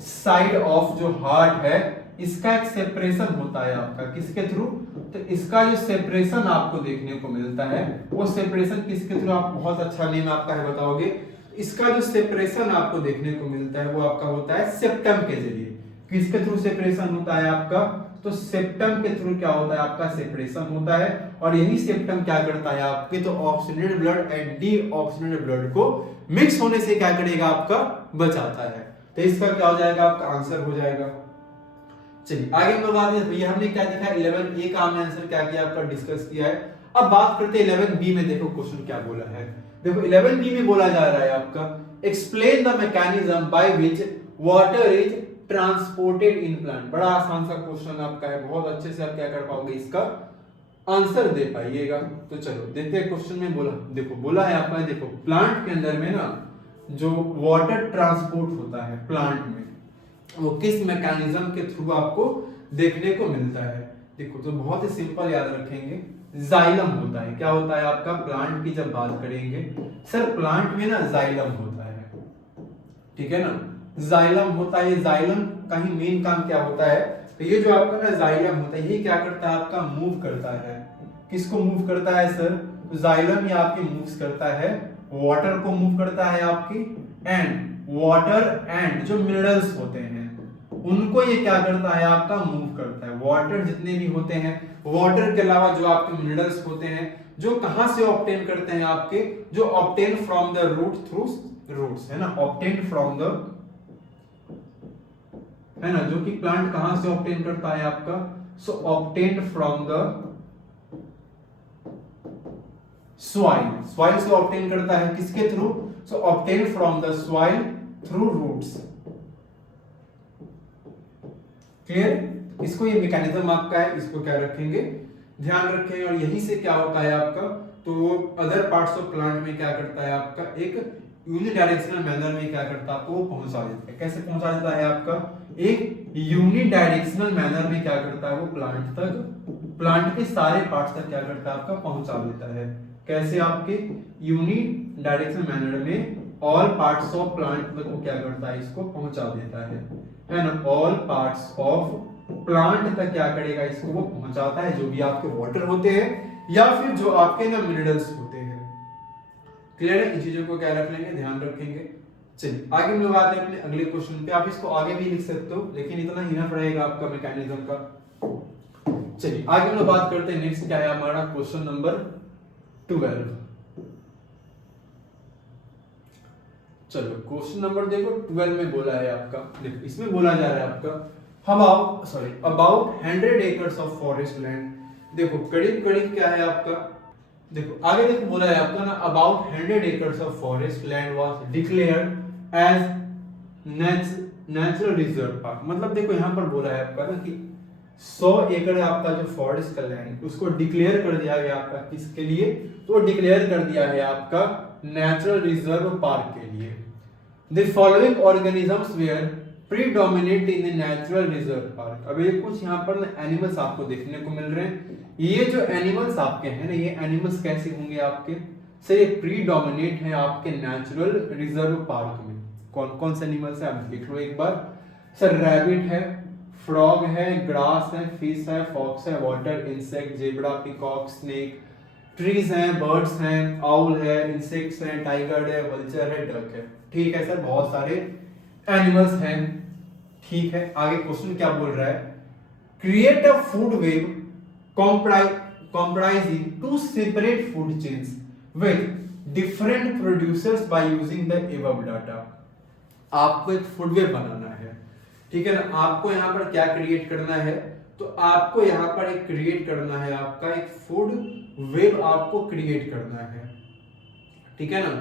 side of जो हार्ट है इसका एक सेपरेशन होता है आपका किसके थ्रू, तो इसका जो सेपरेशन आपको देखने को मिलता है वो सेपरेशन किसके थ्रू, आप बहुत अच्छा नेम आपका है बताओगे। इसका जो सेपरेशन आपको देखने को मिलता है वो आपका होता है सेप्टम के जरिए। किसके थ्रू सेपरेशन होता है आपका, तो सेप्टम के थ्रू क्या होता है आपका सेपरेशन होता है। और यही सेप्टम क्या करता है आपके, तो oxygenated blood and deoxygenated blood को मिक्स होने से क्या करेगा आपका बचाता है। तो इसका क्या हो जाएगा आपका आंसर हो जाएगा। चलिए आगे हम लोग आते हैं, भैया हमने क्या देखा 11 ए का हमने आंसर क्या किया आपका डिस्कस किया है। अब बात करते हैं 11 बी में, देखो क्वेश्चन क्या बोला है। देखो 11 बी में बोला जा रहा है आपका explain the mechanism by which water is transported in plant. बड़ा आसान सा क्वेश्चन आपका है, बहुत अच्छे से आप क्या कर पाओगे इसका आंसर दे पाइएगा। तो चलो देखते हैं क्वेश्चन में बोला, देखो बोला है आपका, देखो प्लांट के अंदर में ना जो वाटर ट्रांसपोर्ट होता है प्लांट में वो किस मैकेनिज्म के थ्रू आपको देखने को मिलता है। देखो तो बहुत ही सिंपल याद रखेंगे, जाइलम होता है। क्या होता है आपका, प्लांट की जब बात करेंगे सर प्लांट में ना जाइलम होता है, ठीक है ना, जाइलम होता है। जाइलम का ही मेन काम क्या होता है, तो ये जो आपका ना जाइलम होता है ये क्या करता है आपका मूव करता है। किसको मूव करता है सर, तो जाइलम ये आपके मूव्स करता है, वाटर को मूव करता है आपकी, एंड वाटर एंड जो मिनरल्स होते हैं उनको ये क्या करता है आपका मूव करता है। वाटर जितने भी होते हैं, वाटर के अलावा जो आपके मिनरल्स होते हैं जो कहां से ऑब्टेन करते हैं आपके, जो obtain from the root through roots है ना, ऑब्टेन फ्रॉम द है ना, जो कि प्लांट कहां से ऑब्टेन करता है आपका, so obtain from the soil. Soil से ऑब्टेन करता है किसके through, so obtain from the soil through roots. Clear, इसको ये मैकेनिज्म आपका है, इसको क्या रखेंगे ध्यान रखेंगे। और यही से क्या होता है आपका, तो अदर पार्ट्स ऑफ प्लांट में क्या करता है आपका एक यूनिडायरेक्शनल मैनर में क्या करता है आपको पहुंचा देता है। कैसे पहुंचा देता है आपका, एक यूनिडायरेक्शनल मैनर में क्या करता है वो प्लांट तक, प्लांट के सारे पार्ट्स तक क्या करता है आपका पहुंचा देता है। कैसे आपके यूनिडायरेक्शनल मैनर में ऑल पार्ट्स ऑफ प्लांट तक वो क्या करता है इसको पहुंचा देता है ना, ऑल पार्ट्स ऑफ प्लांट तक क्या करेगा इसको वो पहुंचाता है, जो भी आपके वाटर होते हैं या फिर जो आपके ना मिनरल्स होते हैं। क्लियर है, इन चीजों को क्या रख लेंगे ध्यान रखेंगे। चलिए आगे हम लोग आते हैं अपने अगले क्वेश्चन पे। आप इसको आगे भी लिख सकते हो लेकिन इतना इनफ रहेगा आपका मैकेनिज्म का। चलिए आगे हम लोग बात करते हैं, नेक्स्ट क्या है हमारा क्वेश्चन नंबर 12। चलो क्वेश्चन नंबर देखो 12 में बोला है आपका, देखो इसमें बोला जा रहा है आपका about 100 acres of forest land. देखो करीब करीब क्या है आपका, देखो आगे देखो बोला है आपका ना about 100 acres of forest land was declared as natural reserve park. मतलब देखो यहाँ पर बोला है आपका ना कि 100 एकड़ आपका जो फॉरेस्ट का लैंड उसको डिक्लेयर कर दिया गया आपका किसके लिए, तो डिक्लेयर कर दिया है आपका नेचुरल रिजर्व पार्क के लिए। The following organisms were predominant in the natural reserve park। अब ये कुछ यहाँ पर ना एनिमल्स आपको देखने को मिल रहे हैं। ये जो एनिमल्स आपके हैं ना, ये एनिमल्स कैसे होंगे आपके, सर ये प्रीडोमिनेट है आपके नेचुरल रिजर्व पार्क में। कौन कौन से एनिमल्स है आप देख लो एक बार। सर रैबिट है, फ्रॉग है, ग्रास है, फिश है, फॉक्स है, water insect, zebra, peacock, snake, trees हैं, बर्ड्स हैं, आउल है, इंसेक्ट्स हैं, टाइगर है, वल्चर है, डक है। ठीक है सर, बहुत सारे एनिमल्स हैं। ठीक है आगे क्वेश्चन क्या बोल रहा है, create a food web comprising two separate food chains with different producers by using the above data। आपको एक फूड वेब बनाना है, ठीक है ना। आपको यहाँ पर क्या क्रिएट करना है, तो आपको यहाँ पर एक क्रिएट करना है आपका एक फूड वेब आपको क्रिएट करना है, ठीक है ना,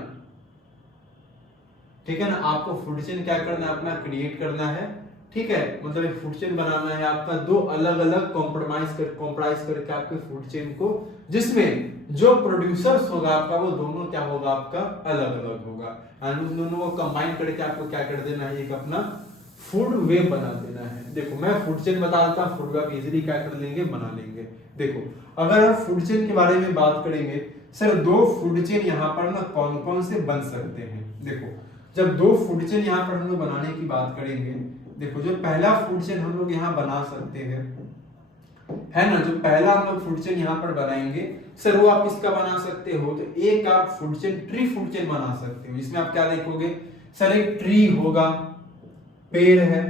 ठीक है ना। आपको फूड चेन क्या करना है अपना क्रिएट करना है, ठीक है। मतलब एक फूड चेन बनाना है आपका, दो अलग अलग कॉम्प्राइज करके आपके फूड चेन को, जिसमें जो प्रोड्यूसर्स होगा आपका वो दोनों क्या होगा आपका अलग अलग होगा, एंड उन दोनों को कंबाइन करके आपको क्या कर देना है एक अपना फूड वेब बना देना है। देखो मैं फूड चेन बता देता हूँ, फूड वेब इजीली क्या कर लेंगे, बना लेंगे। देखो अगर हम फूड चेन के बारे में बात करेंगे सर, दो फूड चेन यहाँ पर ना कौन कौन से बन सकते हैं। देखो जब दो फूड चेन यहाँ पर हम लोग बनाने की बात करेंगे, देखो जो पहला फूड चेन हम लोग यहाँ बना सकते हैं, है ना, जो पहला हम लोग फूड चेन यहाँ पर बनाएंगे सर, वो आप किसका बना सकते हो, तो एक आप food chain tree food chain बना सकते हो, जिसमें आप क्या देखोगे सर, एक ट्री होगा, पेड़ है,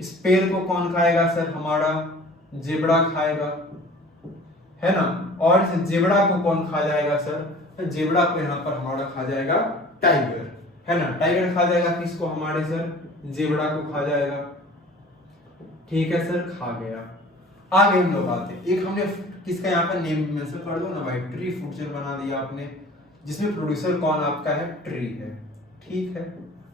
इस पेड़ को कौन खाएगा सर, हमारा जेबड़ा खाएगा, है ना, और इस जेबड़ा को कौन खा जाएगा सर, जेबड़ा को यहाँ पर हमारा खा जाएगा टाइगर, है ना, टाइगर खा जाएगा किसको, हमारे सर जेबड़ा को खा जाएगा। ठीक है सर, खा गया। आगे हम लोग आते हैं, एक हमने किसका यहाँ पर नेम मेंशन कर दो ना भाई, ट्री फूड चेन बना दिया आपने, जिसमें प्रोड्यूसर कौन आपका है, ट्री है। ठीक है,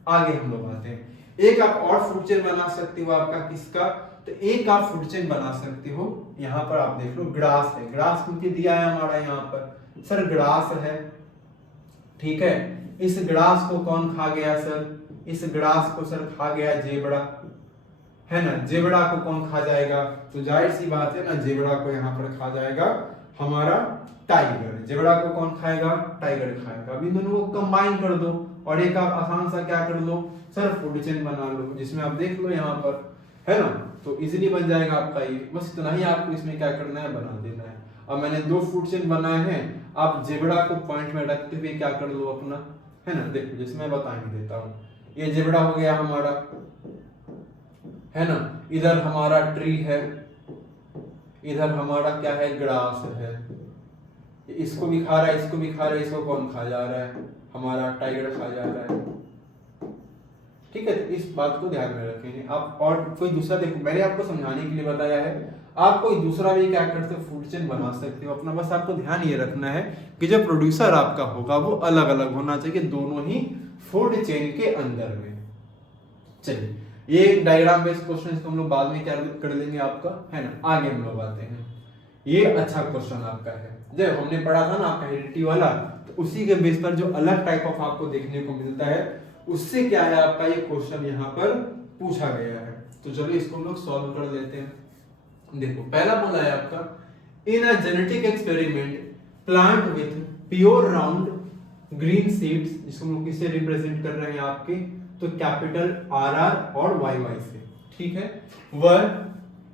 आगे हम लोग आते हैं, एक आप और फूड चेन बना सकते हो आपका किसका, तो एक आप फूड चेन बना सकते हो, यहाँ पर आप देख लो ग्रास है, ग्रास क्योंकि दिया है हमारा यहाँ पर सर, ग्रास है। ठीक है, इस ग्रास को कौन खा गया सर, इस ग्रास को सर खा गया जेबड़ा, है ना, जेबड़ा को कौन खा जाएगा, तो जाहिर सी बात है ना, जेबड़ा को यहाँ पर खा जाएगा हमारा टाइगर, जेबड़ा को कौन खाएगा, टाइगर खाएगा। अभी दोनों को कंबाइन कर दो और एक आप आसान सा क्या कर लो सर, फूड चेन बना लो, जिसमें आप देख लो यहाँ पर, है ना, तो इजीली बन जाएगा आपका ये। बस इतना ही आपको इसमें क्या करना है, बना देना है। अब मैंने दो फूड चेन बनाए हैं, आप जेबड़ा को पॉइंट में रखते हुए क्या कर लो अपना, है ना, देखो जैसे मैं बता ही देता हूँ, ये जेबड़ा हो गया हमारा, है ना, इधर हमारा ट्री है, इधर हमारा क्या है, ग्रास है, इसको भी खा रहा है, इसको भी खा रहा है, इसको कौन खा जा रहा है, हमारा टाइगर खा जा रहा है। ठीक है, तो इस बात को ध्यान में रखेंगे आप। और कोई दूसरा, देखो मैंने आपको समझाने के लिए बताया है, आप कोई दूसरा भी क्या कर सकते हो, फूड चेन बना सकते हो अपना, बस आपको ध्यान ये रखना है कि जो प्रोड्यूसर आपका होगा वो अलग अलग होना चाहिए, दोनों ही फूड चेन के अंदर में। चलिए, ये डायग्राम बेस्ड क्वेश्चन इसको हम लोग बाद में क्या कर लेंगे आपका, है ना। आगे हम लोग आते हैं, ये अच्छा क्वेश्चन आपका है, जब हमने पढ़ा था ना आपका हेरिडिटी वाला, तो उसी के बेस पर जो अलग टाइप ऑफ आपको देखने को मिलता है, उससे क्या है आपका ये क्वेश्चन यहाँ पर पूछा गया है। तो चलो इसको हम लोग सॉल्व कर लेते हैं। देखो पहला बोला है आपका, in a genetic experiment plant with pure round green seeds, जिसको हम लोग किससे रिप्रेजेंट कर रहे हैं आपके, तो कैपिटल आर आर और वाई वाई से, ठीक है, were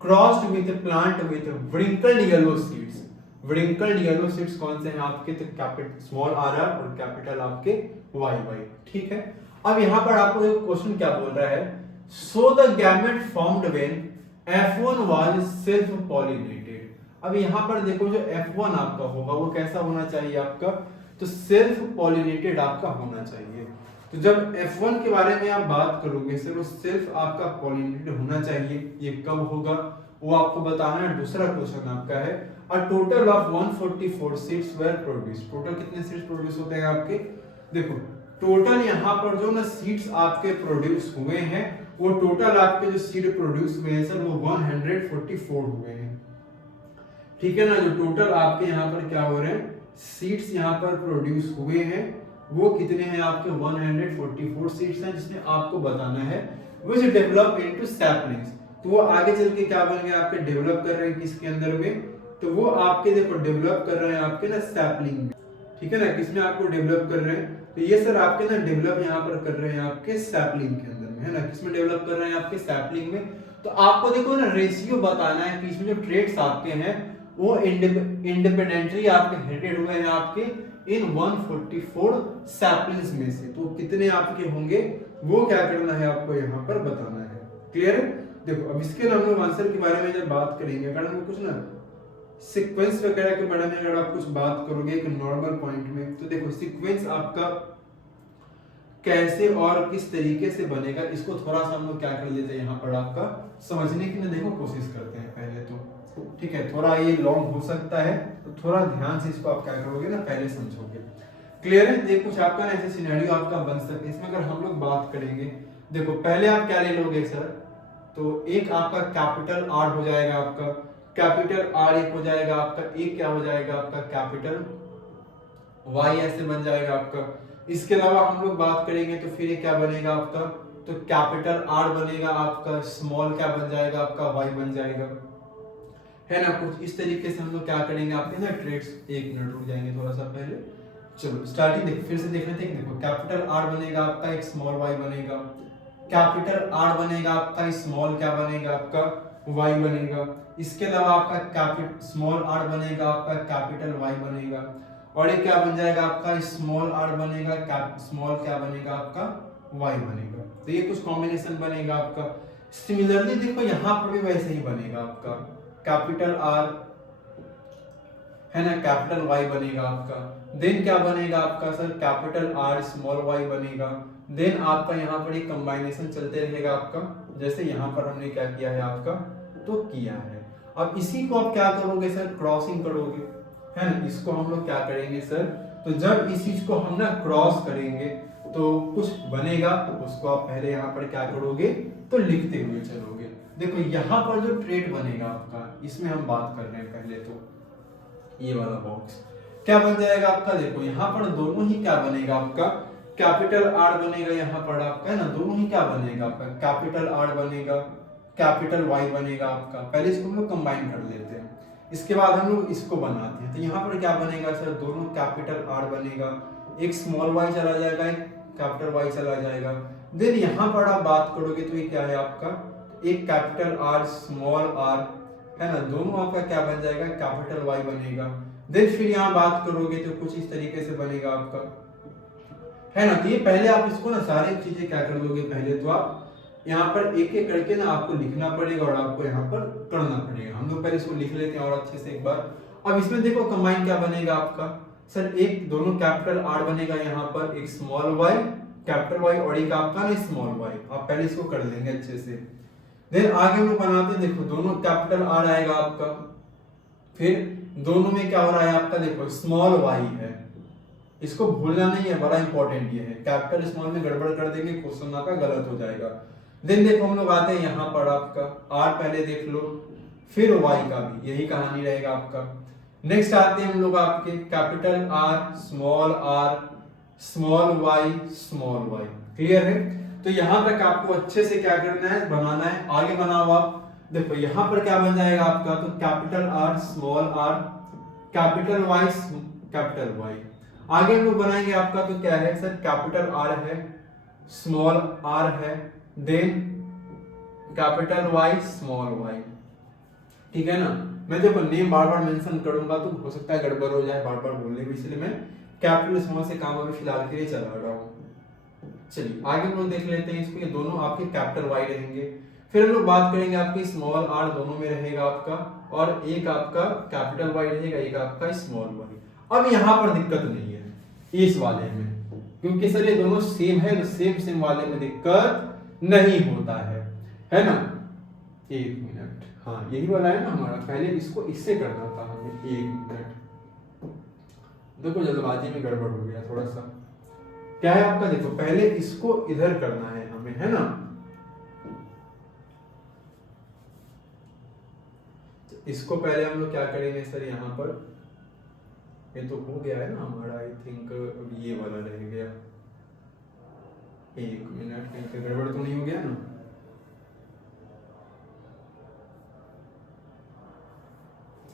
crossed with plant with wrinkled yellow seeds. Wrinkled yellow seeds कौन से हैं आपके, तो कैपिटल स्मॉल आर आर और कैपिटल आपके वाई वाई। ठीक है, अब यहां पर आपको एक क्वेश्चन क्या बोल रहा है, so the gamete formed when F1 was self pollinated. अब यहां पर देखो जो F1 आपका होगा वो कैसा होना चाहिए आपका, तो सेल्फ पॉलिनेटेड आपका होना चाहिए। तो जब F1 के बारे में आप बात करोगे सर, वो सेल्फ आपका पॉलिनेटेड होना चाहिए, ये कब होगा वो आपको बताना है। दूसरा क्वेश्चन आपका है, a total of 144 seeds were produced. Total कितने सीड्स प्रोड्यूस होते हैं आपके, देखो टोटल यहाँ पर जो ना सीड्स आपके प्रोड्यूस हुए हैं, वो टोटल आपके जो सीड प्रोड्यूस हुए हैं सर, वो 144 हुए हैं। ठीक है ना, जो टोटल आपके यहाँ पर क्या हो रहे हैं, सीड्स यहाँ पर प्रोड्यूस हुए हैं, वो कितने हैं आपके 144 सीड्स हैं, जिसमें आपको बताना है which develop into saplings। तो वो आगे चल के क्या बन गए आपके, डेवलप कर रहे हैं किसके अंदर में, तो वो आपके देखो डेवलप कर रहे हैं आपके ना सैपलिंग में। ठीक है ना, किसमें आपको डेवलप कर रहे हैं, तो ये सर आपके ना डेवलप यहाँ पर कर रहे हैं आपके सैपलिंग के अंदर में, है ना, किसमें डेवलप कर रहे हैं आपके सैपलिंग में। तो आपको देखो ना रेशियो बताना है कि इसमें जो ट्रेड्स आपके हैं वो इंडिपेंडेंटली आपके हेरिटेड हुए हैं आपके इन 144 सैपलिंग्स में से, तो कितने आपके होंगे वो क्या करना है आपको यहाँ पर बताना है। क्लियर है, देखो अब इसके हम लोग आंसर के बारे में जब बात करेंगे, अगर हम कुछ ना सीक्वेंस वगैरह के बारे में अगर आप कुछ बात करोगे एक नॉर्मल पॉइंट में, तो देखो सीक्वेंस आपका कैसे और किस तरीके से बनेगा, इसको थोड़ा सा हम लोग क्या कर लेते हैं यहाँ पर आपका समझने की ना देखो कोशिश करते हैं पहले तो। ठीक है, थोड़ा ये लॉन्ग हो सकता है, तो थोड़ा ध्यान से इसको आप क्या करोगे ना पहले समझोगे। क्लियर है, देख कुछ आपका ना ऐसे सिनेरियो आपका बन सकता है। इसमें अगर हम लोग बात करेंगे, देखो पहले आप क्या ले लोगे सर, तो एक आपका कैपिटल आर हो जाएगा, आपका कैपिटल आर एक हो जाएगा आपका, एक क्या हो जाएगा आपका कैपिटल वाई ऐसे बन जाएगा आपका। इसके अलावा हम लोग बात करेंगे तो फिर क्या बनेगा आपका तो कैपिटल आर बनेगा आपका, स्मॉल क्या बन जाएगा आपका, वाई बन जाएगा, है ना। कुछ इस तरीके से हम लोग क्या करेंगे आपके ना ट्रेड्स। एक मिनट रुक जाएंगे थोड़ा सा पहले, चलो स्टार्टिंग देखो, फिर से देख लेते हैं। देखो कैपिटल आर बनेगा आपका, एक स्मॉल वाई बनेगा, कैपिटल आर बनेगा आपका, स्मॉल क्या बनेगा आपका, वाई बनेगा। इसके अलावा आपका कैपिटल स्मॉल आर बनेगा आपका, कैपिटल वाई बनेगा, और ये क्या बन जाएगा आपका, स्मॉल आर बनेगा, स्मॉल क्या बनेगा आपका, वाई बनेगा। तो ये कुछ कॉम्बिनेशन बनेगा आपका। सिमिलरली देखो यहाँ पर भी वैसे ही बनेगा आपका, कैपिटल आर है ना, कैपिटल वाई बनेगा आपका, देन क्या बनेगा आपका sir, capital R small Y बनेगा, देन आपका यहाँ पर एक कंबाइनेशन चलते रहेगा आपका, जैसे यहाँ पर हमने क्या किया है आपका, तो किया है। अब इसी को आप क्या करोगे सर, क्रॉसिंग करोगे, है ना। इसको हम लोग क्या करेंगे सर, तो जब इस चीज को हम ना क्रॉस करेंगे तो कुछ बनेगा, उसको आप पहले यहाँ पर क्या करोगे, तो लिखते हुए चलोगे। देखो यहाँ पर जो ट्रेड बनेगा आपका, इसमें हम बात कर रहे हैं पहले, तो ये वाला बॉक्स क्या बन जाएगा आपका, देखो यहाँ पर दोनों ही क्या बनेगा आपका, कैपिटल आर बनेगा यहाँ पर आपका, है ना, दोनों ही क्या बनेगा आपका, कैपिटल आर बनेगा, कैपिटल वाई बनेगा आपका। पहले इसको हम लोग कंबाइन कर लेते हैं, इसके बाद हम लोग इसको बनाते हैं। तो यहाँ पर क्या बनेगा सर, दोनों कैपिटल आर बनेगा, एक स्मॉल वाई चला जाएगा, एक कैपिटल वाई चला जाएगा। देन यहाँ पर आप बात करोगे तो ये क्या है आपका, एक कैपिटल आर स्मॉल आर, है ना, दोनों आपका क्या बन जाएगा, कैपिटल वाई बनेगा। देन फिर यहाँ बात करोगे तो कुछ इस तरीके से बनेगा आपका, है ना। तो ये पहले आप इसको ना सारी चीजें क्या कर लोगे, पहले तो आप यहाँ पर एक एक करके ना आपको लिखना पड़ेगा और आपको यहाँ पर करना पड़ेगा। हम लोग पहले इसको लिख लेते हैं और अच्छे से एक बार। अब इसमें देखो कंबाइन क्या बनेगा आपका सर, एक दोनों कैपिटल आर बनेगा यहाँ पर, एक स्मॉल वाई कैपिटल वाई, और एक आपका ना स्मॉल वाई। आप पहले इसको कर लेंगे अच्छे से। देन आगे हम लोग बनाते हैं, देखो दोनों कैपिटल आर आएगा आपका, फिर दोनों में क्या हो रहा है आपका, देखो स्मॉल वाई है, इसको भूलना नहीं है, बड़ा इंपॉर्टेंट ये है। कैपिटल स्मॉल में गड़बड़ कर देंगे, क्वेश्चन आपका गलत हो जाएगा। देन देखो हम लोग आते हैं यहाँ पर आपका आर पहले देख लो, फिर वाई का भी यही कहानी रहेगा आपका। नेक्स्ट आते हैं हम लोग आपके capital R small Y small Y. Clear है। तो यहाँ तक आपको अच्छे से क्या करना है, बनाना है। आगे बनाओ आप, देखो यहाँ पर क्या बन जाएगा आपका, तो capital R small R capital Y capital Y. आगे हम लोग बनाएंगे आपका, तो क्या है सर, कैपिटल आर है, स्मॉल आर है, then capital Y small Y. ठीक है ना। मैं देखो नेम बार बार मेंशन करूंगा तो हो सकता है गड़बड़ हो जाए बार बार बोलने में, इसलिए मैं कैपिटल स्मॉल से काम अभी फिलहाल के लिए चला रहा हूँ। चलिए आगे हम लोग देख लेते हैं इसको। ये दोनों आपके कैपिटल वाई रहेंगे। फिर हम लोग बात करेंगे आपकी स्मॉल आर दोनों में रहेगा आपका, और एक आपका कैपिटल वाई रहेगा, एक आपका स्मॉल वाई। अब यहाँ पर दिक्कत नहीं है इस वाले में, क्योंकि सर ये दोनों सेम है, तो सेम वाले में दिक्कत नहीं होता है ना। एक मिनट, हाँ यही वाला है ना हमारा, पहले इसको इससे करना था हमें। एक मिनट, देखो जल्दबाजी में गड़बड़ हो गया थोड़ा सा। क्या है आपका, देखो पहले इसको इधर करना है हमें, है ना। इसको पहले हम लोग क्या करेंगे सर, यहाँ पर ये तो हो गया है ना हमारा, आई थिंक ये वाला रह गया। एक मिनट, कहीं पे गड़बड़ तो नहीं हो गया ना।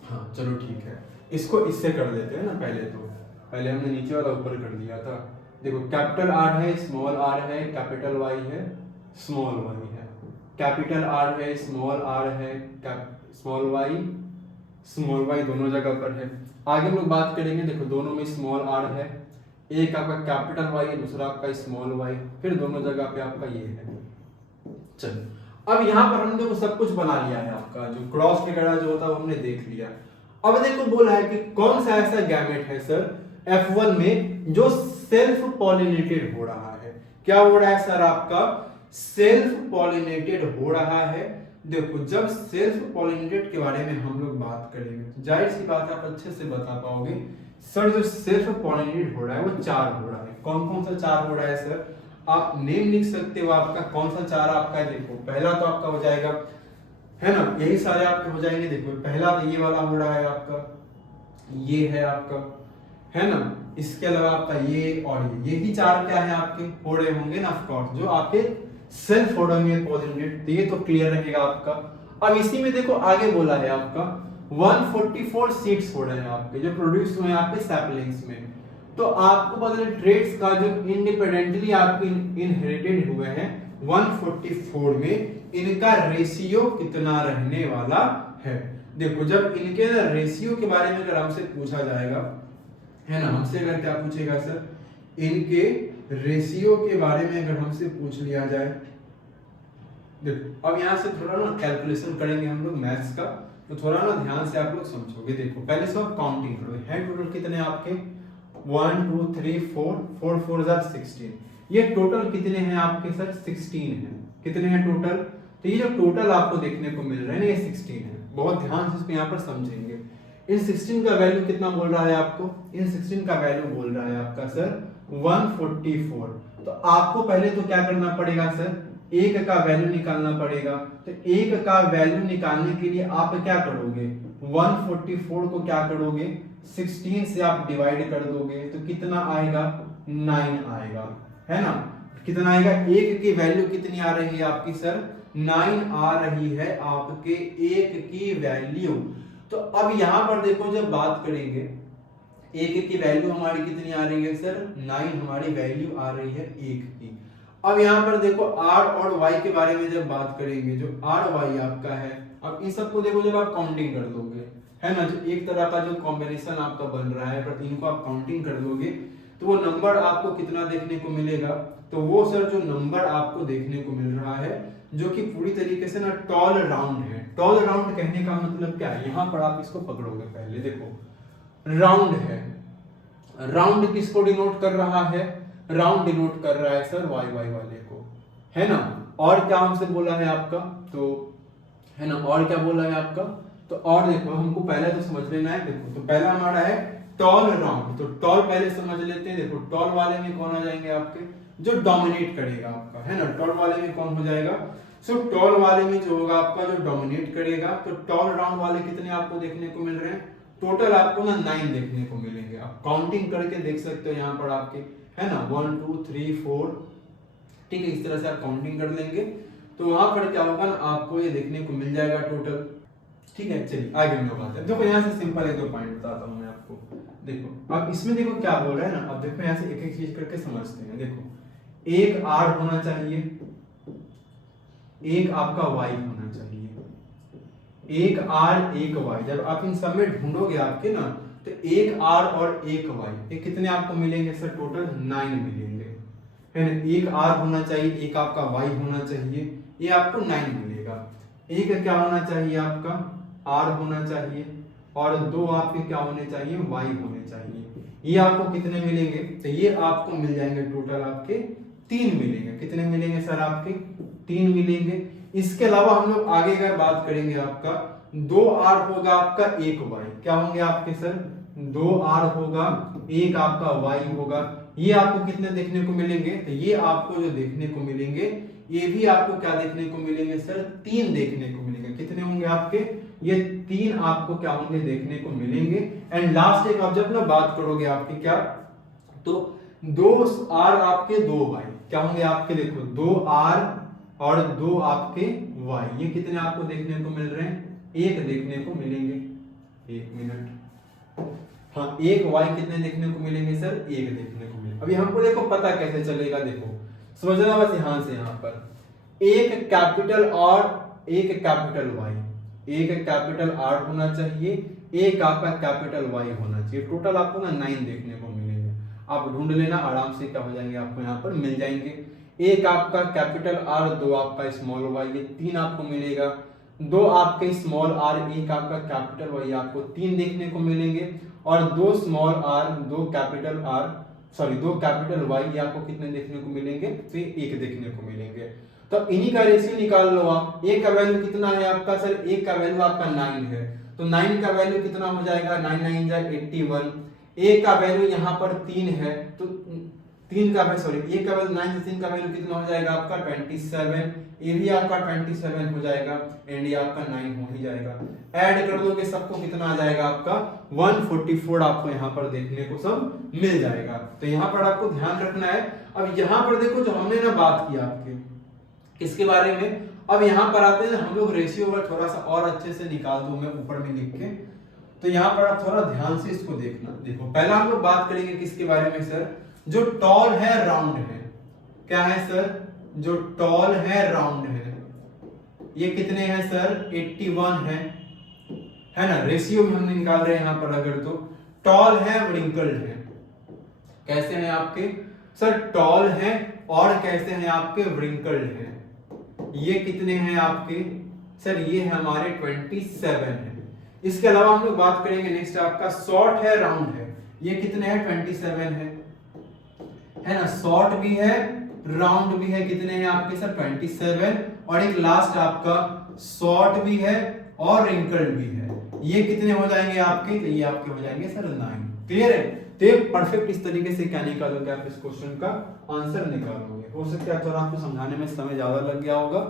हाँ चलो ठीक है, इसको इससे कर देते हैं ना। पहले हमने नीचे वाला ऊपर कर दिया था। देखो कैपिटल आर है, स्मॉल आर है, कैपिटल वाई है, स्मॉल वाई है, कैपिटल आर है, स्मॉल आर है, स्मॉल वाई दोनों जगह पर है। आगे हम लोग बात करेंगे, देखो दोनों में स्मॉल आर है, एक आपका कैपिटल वाई है, दूसरा आपका स्मॉल वाई, फिर दोनों जगह पे आपका ये है। चलो अब यहाँ पर हमने देखो सब कुछ बना लिया है आपका, जो क्रॉस वगैरह जो होता है वो हमने देख लिया। अब देखो बोला है कि कौन सा ऐसा गैमेट है सर F1 में जो सेल्फ पॉलिनेटेड हो रहा है। क्या हो रहा है सर, आपका सेल्फ पॉलिनेटेड हो रहा है। देखो जब सेल्फ पॉलिनेटेड के बारे में हम लोग बात करेंगे तो जाहिर सी बात आप अच्छे से बता पाओगे सर, जो सेल्फ पॉलिनेटेड हो रहा है वो 4 हो रहा है। कौन कौन सा 4 हो रहा है सर, आप नेम लिख सकते हो आपका, कौन सा 4 आपका है। देखो पहला तो आपका हो जाएगा, है ना, यही सारे आपके हो जाएंगे। देखो पहला तो ये वाला हो रहा है आपका, ये है आपका, है ना। इसके अलावा आपका ये और ये ही 4 क्या है आपके हो रहे होंगे ना, ऑफ कोर्स, जो आपके सेल्फ ऑर्डर पॉइजन, तो ये तो क्लियर रहेगा आपका। अब इसी में देखो आगे बोला है आपका 144 सीड्स हो रहे हैं आपके जो प्रोड्यूस हुए हैं आपके सैपलिंग्स में। तो आपको पता है ट्रेड्स का जो इंडिपेंडेंटली आपके इनहेरिटेड हुए हैं 144 में इनका रेशियो कितना रहने वाला है। देखो जब इनके रेशियो के बारे में अगर हमसे पूछा जाएगा, है ना, हमसे अगर क्या पूछेगा सर, इनके रेशियो के बारे में अगर हमसे पूछ लिया जाए, देखो अब यहाँ से थोड़ा ना कैलकुलेशन करेंगे हम लोग मैथ्स का, तो थोड़ा ना ध्यान से आप लोग समझोगे। देखो पहले से आप काउंटिंग करो, है टोटल कितने आपके 1 2 3 4 4 4 16, ये टोटल कितने हैं आपके सर 16 है। कितने हैं टोटल, तो ये जो टोटल आपको देखने को मिल रहा है ना ये 16 है। बहुत ध्यान से इसको यहाँ पर समझेंगे। इन 16 का वैल्यू कितना बोल रहा है आपको, इन 16 का वैल्यू बोल रहा है आपका सर 144। तो आपको पहले तो क्या करना पड़ेगा सर, एक का वैल्यू निकालना पड़ेगा। तो एक का वैल्यू निकालने के लिए आप क्या करोगे, 144 को क्या करोगे 16 से आप डिवाइड कर दोगे, तो कितना आएगा 9 आएगा, है ना। कितना आएगा, एक की वैल्यू कितनी आ रही है आपकी सर 9 आ रही है आपके एक की वैल्यू। तो अब यहां पर देखो जब बात करेंगे एक की वैल्यू हमारी कितनी आ रही है सर 9, हमारी वैल्यू आ रही है एक की। अब यहाँ पर देखो r और y के बारे में जब बात करेंगे, जो r y आपका है, अब इन सबको देखो जब आप काउंटिंग कर दोगे, है ना, जो एक तरह का जो कॉम्बिनेशन आपका बन रहा है, पर इनको आप काउंटिंग कर दोगे तो वो नंबर आपको कितना देखने को मिलेगा, तो वो सर जो नंबर आपको देखने को मिल रहा है जो कि पूरी तरीके से ना टॉल राउंड है। टॉल राउंड कहने का मतलब क्या है, यहाँ पर आप इसको पकड़ोगे, पहले देखो राउंड है, राउंड किसको डिनोट कर रहा है, राउंड डिनोट कर रहा है सर वाई वाई वाले को, है ना। और क्या हमसे बोला है आपका, तो है ना, और क्या बोला है आपका, तो और देखो हमको पहले तो समझ लेना है। देखो तो पहला हमारा है टॉल राउंड, तो टॉल पहले समझ लेते हैं। देखो टॉल वाले में कौन आ जाएंगे आपके, जो डोमिनेट करेगा आपका, है ना, टॉल वाले में कौन हो जाएगा, सो टॉल वाले में जो होगा आपका जो डोमिनेट करेगा। तो टॉल राउंड वाले कितने आपको देखने को मिल रहे हैं, टोटल आपको ना 9 देखने को मिलेंगे। आप काउंटिंग करके देख सकते हो यहाँ पर आपके, है ना, 1 2 3 4, ठीक है, इस तरह से आप काउंटिंग कर लेंगे तो वहां पर क्या होगा ना आपको ये देखने को मिल जाएगा टोटल। ठीक है, चलिए आगे हम लोग आते हैं। देखो यहाँ से सिंपल एक दो पॉइंट बताता हूँ मैं आपको। देखो अब इसमें देखो क्या बोल रहा है ना, अब देखो यहाँ से एक एक चीज करके समझते हैं। देखो एक r होना चाहिए, एक आपका y होना चाहिए, एक r एक y। जब आप इन सब में ढूंढोगे आपके ना, तो एक r और एक y, ये कितने आपको मिलेंगे सर, टोटल 9 मिलेंगे, है ना। एक r होना चाहिए, एक आपका y होना चाहिए, ये आपको 9 मिलेगा। एक क्या होना चाहिए आपका, r होना चाहिए, और दो आपके क्या होने चाहिए, y होने चाहिए। ये आपको कितने मिलेंगे, तो ये आपको मिल जाएंगे टोटल आपके 3 मिलेंगे। कितने मिलेंगे सर, आपके 3 मिलेंगे। इसके अलावा हम लोग आगे अगर बात करेंगे आपका 2r होगा आपका, एक y, क्या होंगे आपके सर, 2r होगा, एक आपका y होगा। ये आपको कितने देखने को मिलेंगे, तो ये आपको जो देखने को मिलेंगे, ये भी आपको क्या देखने को मिलेंगे सर, 3 देखने को मिलेंगे। कितने होंगे आपके, ये 3 आपको क्या होंगे देखने को मिलेंगे। एंड लास्ट एक आप जब ना बात करोगे आपके क्या, तो 2r आपके 2y क्या होंगे आपके, देखो 2r और 2 आपके y, ये कितने आपको देखने को मिल रहे हैं, 1 देखने को मिलेंगे। 1 मिनट, हाँ, एक y कितने देखने को मिलेंगे सर, 1 देखने को मिलेंगे। अभी हमको देखो पता कैसे चलेगा, देखो समझना बस यहाँ से, यहाँ पर एक कैपिटल और एक कैपिटल y, एक कैपिटल R होना चाहिए, एक आपका कैपिटल Y होना चाहिए। टोटल आपको ना 9 देखने को मिलेंगे। आप ढूंढ लेना आराम से, क्या हो जाएंगे आपको यहाँ पर मिल जाएंगे। एक आपका कैपिटल R, 2 आपका स्मॉल y, ये 3 आपको मिलेगा। 2 आपके स्मॉल r, एक आपका कैपिटल Y, आपको 3 देखने को मिलेंगे। और 2 small r, 2 capital R, sorry 2 capital Y, ये आपको कितने देखने को मिलेंगे, तो 1 देखने को मिलेंगे। तो इन्हीं का रेशियो निकाल लो आप। एक का वैल्यू कितना है आपका सर, एक का वैल्यू आपका 9 है, तो 9 का वैल्यू कितना हो जाएगा, 9 9 जा 81। एक का वैल्यू यहाँ पर 3 है, तो 3 का वैल्यू, सॉरी एक का वैल्यू 9 से 3 का वैल्यू कितना हो जाएगा आपका 27, ये भी आपका 27 हो जाएगा, एंड ये आपका 9 हो ही जाएगा। ऐड कर दोगे सबको, कितना आ जाएगा आपका 144 आपको यहाँ पर देखने को सब मिल जाएगा। तो यहाँ पर आपको ध्यान रखना है। अब यहाँ पर देखो जो हमने ना बात की आपके, किसके बारे में? अब यहाँ पर आते हैं हम लोग रेशियो का थोड़ा सा और अच्छे से निकाल दूं मैं ऊपर में लिख के, तो यहाँ पर आप थोड़ा ध्यान से इसको देखना। देखो पहला हम लोग बात करेंगे किसके बारे में सर? जो टॉल है राउंड है। क्या है सर? जो टॉल है राउंड है। ये कितने हैं सर? 81 है ना। रेशियो भी हमने निकाल रहे हैं यहाँ पर अगर तो टॉल है व्रिंकल्ड है। कैसे हैं आपके सर? टॉल है और कैसे हैं आपके? व्रिंकल्ड है। ये कितने हैं आपके सर? ये हमारे 27 है। इसके अलावा हम लोग बात करेंगे नेक्स्ट आपका शॉर्ट है राउंड है। ये कितने हैं? 27 है ना। शॉर्ट भी है राउंड भी है। कितने हैं आपके सर? 27। और एक लास्ट आपका शॉर्ट भी है और रिंकल्ड भी है। ये कितने हो जाएंगे आपके? तो ये आपके हो जाएंगे सर 9। क्लियर है? तो परफेक्ट इस तरीके से क्या निकालोगे आप? इस क्वेश्चन का आंसर निकालोगे। हो सकता है थोड़ा आपको समझाने में समय ज्यादा लग गया होगा,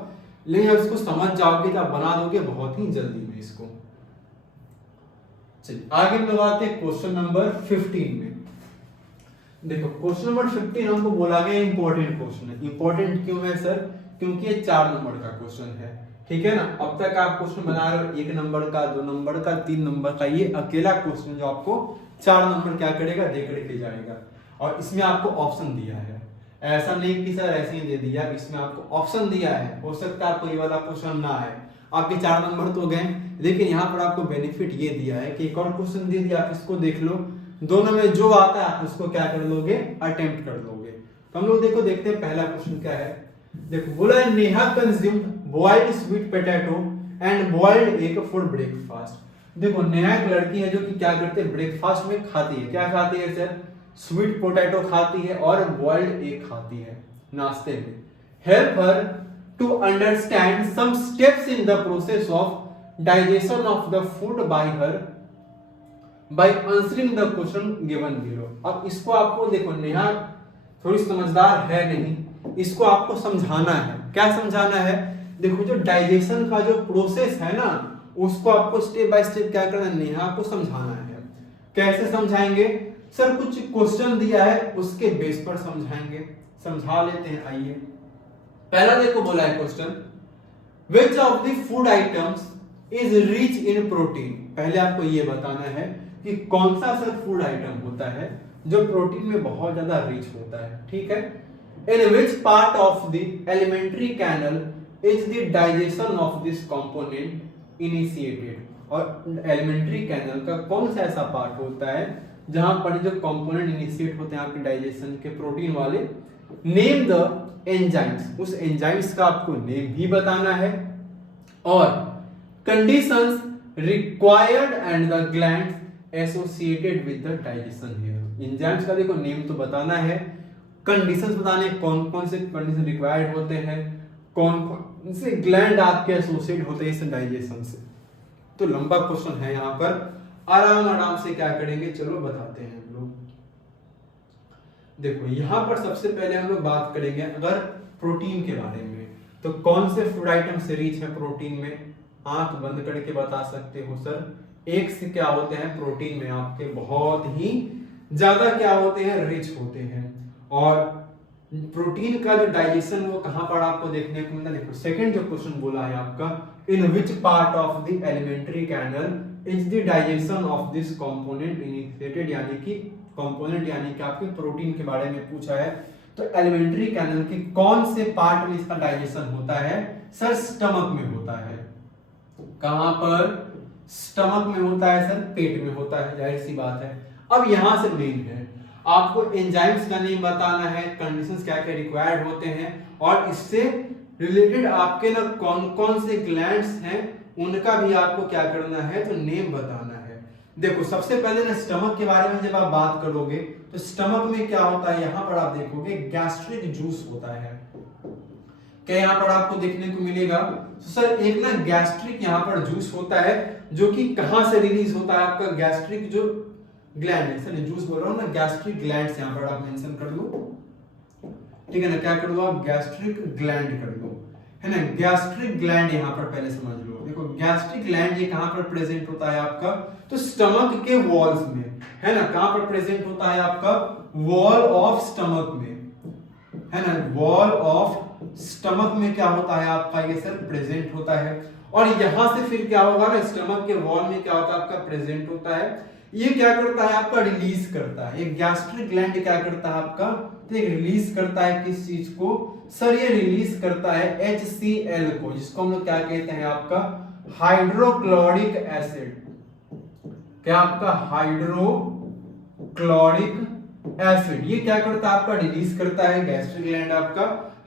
लेकिन जब इसको समझ जाओगे तो आप बना दोगे बहुत ही जल्दी में इसको। चलिए आगे हम लोग आते हैं क्वेश्चन नंबर 15 में। देखो क्वेश्चन नंबर 15 हमको बोला गया इंपॉर्टेंट क्वेश्चन है। इंपॉर्टेंट क्यों है सर? क्योंकि ये 4 नंबर का क्वेश्चन है। ठीक है ना। अब तक आप क्वेश्चन बना रहे हो 1 नंबर का, 2 नंबर का, 3 नंबर का। ये अकेला क्वेश्चन जो आपको 4 नंबर क्या करेगा? दे करके जाएगा। और इसमें आपको ऑप्शन दिया है। ऐसा नहीं कि सर ऐसे ही दे दिया, इसमें आपको ऑप्शन दिया है। हो सकता है आपको ये वाला क्वेश्चन ना है, आपके 4 नंबर तो गए, लेकिन यहाँ पर आपको बेनिफिट ये दिया है कि एक और क्वेश्चन दे दिया, आप इसको देख लो। दोनों में जो आता है आप उसको क्या कर लोगे? अटेम्प्ट कर लोगे। तो हम लोग देखो देखते हैं पहला क्वेश्चन क्या है। देखो बोला है Neha consumed boiled sweet potato and boiled egg for breakfast. देखो नेहा एक लड़की है जो कि क्या करते हैं? ब्रेकफास्ट में खाती है। क्या खाती है सर? स्वीट पोटैटो खाती है और बॉइल्ड एग खाती है नाश्ते में। Help her to understand some steps in the process of digestion of the food by her by answering the question given below. अब इसको आपको देखो, नेहा थोड़ी समझदार है नहीं, इसको आपको समझाना है। क्या समझाना है? देखो जो डाइजेशन का जो प्रोसेस है ना, उसको आपको स्टेप बाय स्टेप क्या करना है? नेहा को समझाना है। कैसे समझाएंगे सर? कुछ क्वेश्चन दिया है उसके बेस पर समझाएंगे। समझा लेते हैं, आइए। पहला देखो बोला है question, which of the food items is rich in protein. पहले आपको ये बताना है कि कौन सा सर फूड आइटम होता है जो प्रोटीन में बहुत ज्यादा रिच होता है। ठीक है। In which part of the alimentary canal is the digestion of this component initiated. और एलिमेंट्री कैनल का कौन सा ऐसा पार्ट होता है जहां पर जो कंपोनेंट इनिशिएट होते हैं आपके डाइजेशन के प्रोटीन वाले। नेम द एंजाइम्स, उस एंजाइम्स का आपको नेम भी बताना है। और conditions required and the glands associated with the digestion here. Enzymes का देखो नेम तो बताना है, कंडीशंस बताने कौन कौन से कंडीशन रिक्वायर्ड होते हैं, कौन कौन से ग्लैंड आपके एसोसिएट होते हैं इस डाइजेशन से। तो लंबा क्वेश्चन है, यहाँ पर आराम आराम से क्या करेंगे, चलो बताते हैं हम लोग। देखो यहाँ पर सबसे पहले हम लोग बात करेंगे अगर प्रोटीन के बारे में, तो कौन से फूड आइटम से रिच है प्रोटीन में? आंख बंद करके बता सकते हो सर। एक से क्या होते हैं प्रोटीन में आपके बहुत ही ज्यादा क्या होते हैं? रिच होते हैं। और प्रोटीन का जो डाइजेशन वो कहां पर आपको देखने को मिलता है? देखो सेकंड जो क्वेश्चन बोला है आपका, in which part of the alimentary canal is the digestion of this component initiated, यानी कि कंपोनेंट यानी कि आपके प्रोटीन के बारे में पूछा है। तो एलिमेंट्री कैनल के कौन से पार्ट में इसका डाइजेशन होता है? सर स्टमक में होता है। कहां पर? स्टमक में होता है सर, पेट में होता है, जाहिर सी बात है। अब यहां से मेन है आपको एंजाइम्स का नेम बताना है, कंडीशंस क्या क्या रिक्वायर्ड होते हैं, और इससे रिलेटेड आपके ना कौन कौन से ग्लैंड्स हैं उनका भी आपको क्या करना है? तो नेम बताना है। देखो सबसे पहले ना स्टमक के बारे में जब आप बात करोगे तो स्टमक में क्या होता है? यहाँ पर आप देखोगे गैस्ट्रिक जूस होता है। क्या यहाँ पर आपको देखने को मिलेगा? तो सर एक ना गैस्ट्रिक यहाँ पर जूस होता है जो कि कहां से रिलीज होता है? आपका गैस्ट्रिक जो ग्लैंड है, सर जूस बोल रहा हूँ ना, गैस्ट्रिक ग्लैंड यहाँ पर आप मेंशन कर लो। ठीक है ना, क्या कर दो आप? गैस्ट्रिक ग्लैंड कर दो, है ना। गैस्ट्रिक ग्लैंड यहाँ पर पहले समझ लो। देखो गैस्ट्रिक ग्लैंड ये कहाँ पर प्रेजेंट होता है आपका? तो स्टमक के वॉल्स में, है ना। कहाँ पर प्रेजेंट होता है आपका? वॉल ऑफ स्टमक में, है ना। वॉल ऑफ स्टमक में क्या होता है आपका ये सर प्रेजेंट होता है। और यहां से फिर क्या होगा ना, स्टमक के वॉल में क्या होता है आपका प्रेजेंट होता है। ये क्या करता है आपका रिलीज करता है, एक गैस्ट्रिक ग्लैंड क्या करता है आपका, तो ये रिलीज करता है किस चीज को सर, ये रिलीज करता है HCl को, जिसको हम लोग क्या कहते हैं आपका हाइड्रोक्लोरिक एसिड। क्या आपका हाइड्रोक्लोरिक एसिड, ये क्या करता है आपका रिलीज करता है गैस्ट्रिक ग्लैंड आपका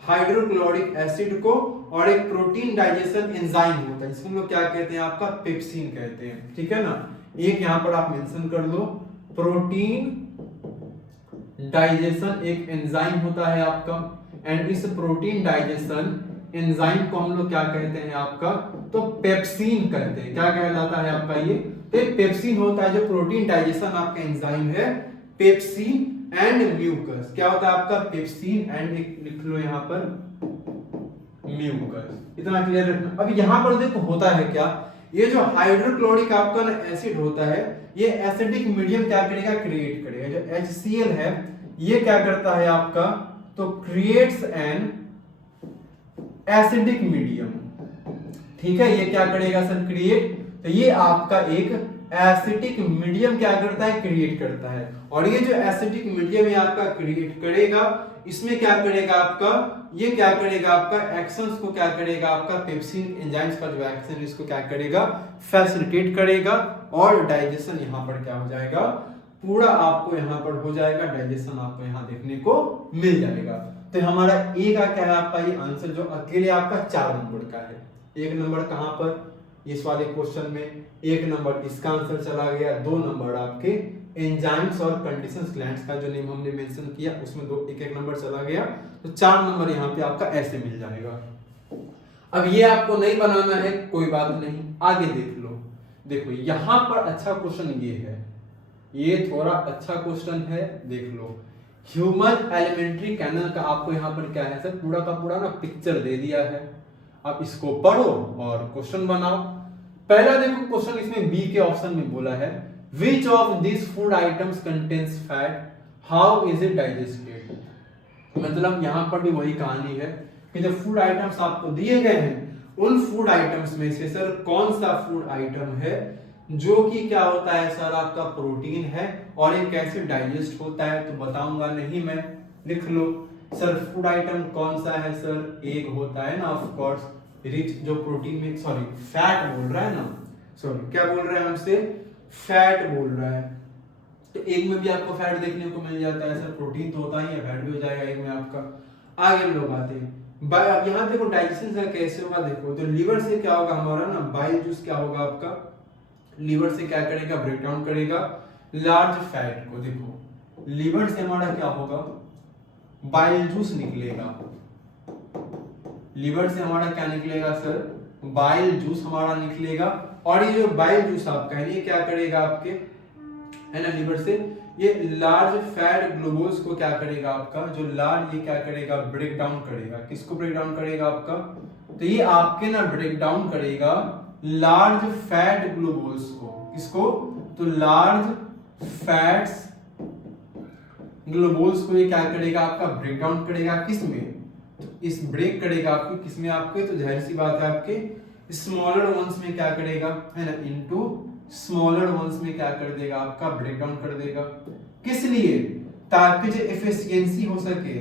हाइड्रोक्लोरिक एसिड को, और एक प्रोटीन डाइजेशन एंजाइम होता है जिसको हम लोग क्या कहते हैं आपका पेप्सिन कहते हैं, ठीक है ना। एक यहां पर आप मेंशन कर दो, प्रोटीन डाइजेशन एक एंजाइम होता है आपका, एंड इस प्रोटीन डाइजेशन एंजाइम को हम लोग क्या कहते हैं आपका, तो पेप्सिन कहते हैं। क्या कहलाता है आपका ये, तो पेप्सिन होता है जो प्रोटीन डाइजेशन आपका एंजाइम है, पेप्सिन एंड म्यूकस। क्या होता है आपका पेप्सिन एंड, लिख लो यहां पर म्यूकस, इतना क्लियर रखना। अब यहां पर देखो होता है क्या, ये जो हाइड्रोक्लोरिक आपका ना एसिड होता है, ये एसिडिक मीडियम क्या करेगा, क्रिएट करेगा। जो HCl है ये क्या करता है आपका, तो क्रिएट्स एन एसिडिक मीडियम, ठीक है। ये क्या करेगा सर, क्रिएट, तो ये आपका एक एसिडिक मीडियम क्या करता है, क्रिएट करता है। और ये जो एसिडिक मीडियम है आपका क्रिएट करेगा, इसमें क्या करेगा आपका, ये क्या करेगा आपका एक्शंस को क्या करेगा आपका पेप्सिन एंजाइम्स का जो एक्शन इसको क्या करेगा, फैसिलिटेट करेगा, और डाइजेशन यहाँ पर क्या हो जाएगा, पूरा आपको यहाँ पर हो जाएगा, डाइजेशन आपको यहाँ देखने को मिल जाएगा। तो हमारा ए का क्या है आपका ये आंसर, जो अकेले आपका 4 नंबर का है। 1 नंबर कहां पर, इस वाले क्वेश्चन में 1 नंबर इसका आंसर चला गया, 2 नंबर आपके एंजाइम्स और कंडीशंस ग्लैंड्स का जो नेम हमने मेंशन किया उसमें 1 नंबर चला गया, तो 4 नंबर यहाँ पे आपका ऐसे मिल जाएगा। अब ये आपको नहीं बनाना है, कोई बात नहीं, आगे देख लो। देखो यहां पर अच्छा क्वेश्चन ये है, ये थोड़ा अच्छा क्वेश्चन है, देख लो। ह्यूमन एलिमेंट्री कैनल का आपको यहाँ पर क्या है सर, पूरा का पूरा ना पिक्चर दे दिया है, आप इसको पढ़ो और क्वेश्चन बनाओ। पहला देखो क्वेश्चन इसमें बी के ऑप्शन में बोला है, which of these food items contains fat, how is it digested। मतलब यहां पर भी वही कहानी है कि जो फूड आइटम्स आपको दिए गए हैं, उन फूड आइटम्स में से सर कौन सा फूड आइटम है जो कि क्या होता है सर आपका प्रोटीन है, और ये कैसे डाइजेस्ट होता है, तो बताऊंगा नहीं मैं, लिख लो। सर फूड आइटम कौन सा है सर, एग होता है ना, ऑफ कोर्स, रिच जो प्रोटीन में, सॉरी फैट बोल रहा है ना, सॉरी क्या बोल रहा है हमसे, फैट बोल रहा है। तो एग में भी आपको फैट देखने को मिल जाता है सर, प्रोटीन तो होता ही है, फैट भी हो जाएगा एग में आपका। आगे हम लोग आते हैं, अब यहाँ देखो डाइजेशन सर कैसे होगा, देखो तो लीवर से क्या होगा हमारा ना, बाइल जूस क्या होगा आपका, लीवर से क्या करेगा, ब्रेक डाउन करेगा लार्ज फैट को। देखो लीवर से हमारा क्या होगा, बाइल जूस निकलेगा, लीवर से हमारा क्या निकलेगा सर, बाइल जूस हमारा निकलेगा। और ये जो बाइल जूस आपका है ये क्या करेगा आपके, है ना, लीवर से ये लार्ज फैट ग्लोबुल्स को क्या करेगा आपका, जो लार्ज ये क्या करेगा, ब्रेक डाउन करेगा। किसको ब्रेक डाउन करेगा आपका, तो ये आपके ना ब्रेक डाउन करेगा लार्ज फैट ग्लोबुल्स को। किसको, तो लार्ज फैट्स ग्लोबुल्स को ये क्या करेगा आपका, ब्रेक डाउन करेगा। किसमें, तो इस ब्रेक करेगा आपके किसमें, आपके तो जाहिर सी बात है आपके स्मॉलर वंस में क्या करेगा, है ना, इनटू स्मॉलर वंस में क्या कर देगा आपका, ब्रेक डाउन कर देगा। किस लिए, ताकि जो एफिशिएंसी हो सके,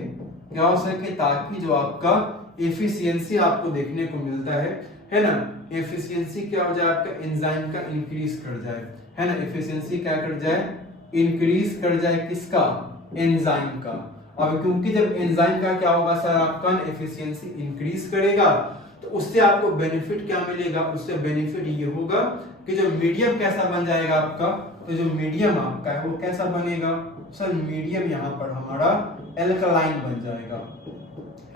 क्या हो सके, ताकि जो आपका एफिशिएंसी आपको देखने को मिलता है ना, एफिशिएंसी क्या हो जाए आपका, एंजाइम का इंक्रीज कर जाए, है ना, एफिशिएंसी क्या कर जाए, इंक्रीज कर जाए, किसका, एंजाइम का। अब क्योंकि जब एंजाइम का क्या होगा सर आपका एफिशिएंसी इंक्रीज करेगा, तो उससे आपको बेनिफिट क्या मिलेगा, उससे बेनिफिट ये होगा कि जो मीडियम कैसा बन जाएगा आपका, तो जो मीडियम आपका है वो कैसा बनेगा सर, मीडियम यहाँ पर हमारा एल्कलाइन बन जाएगा,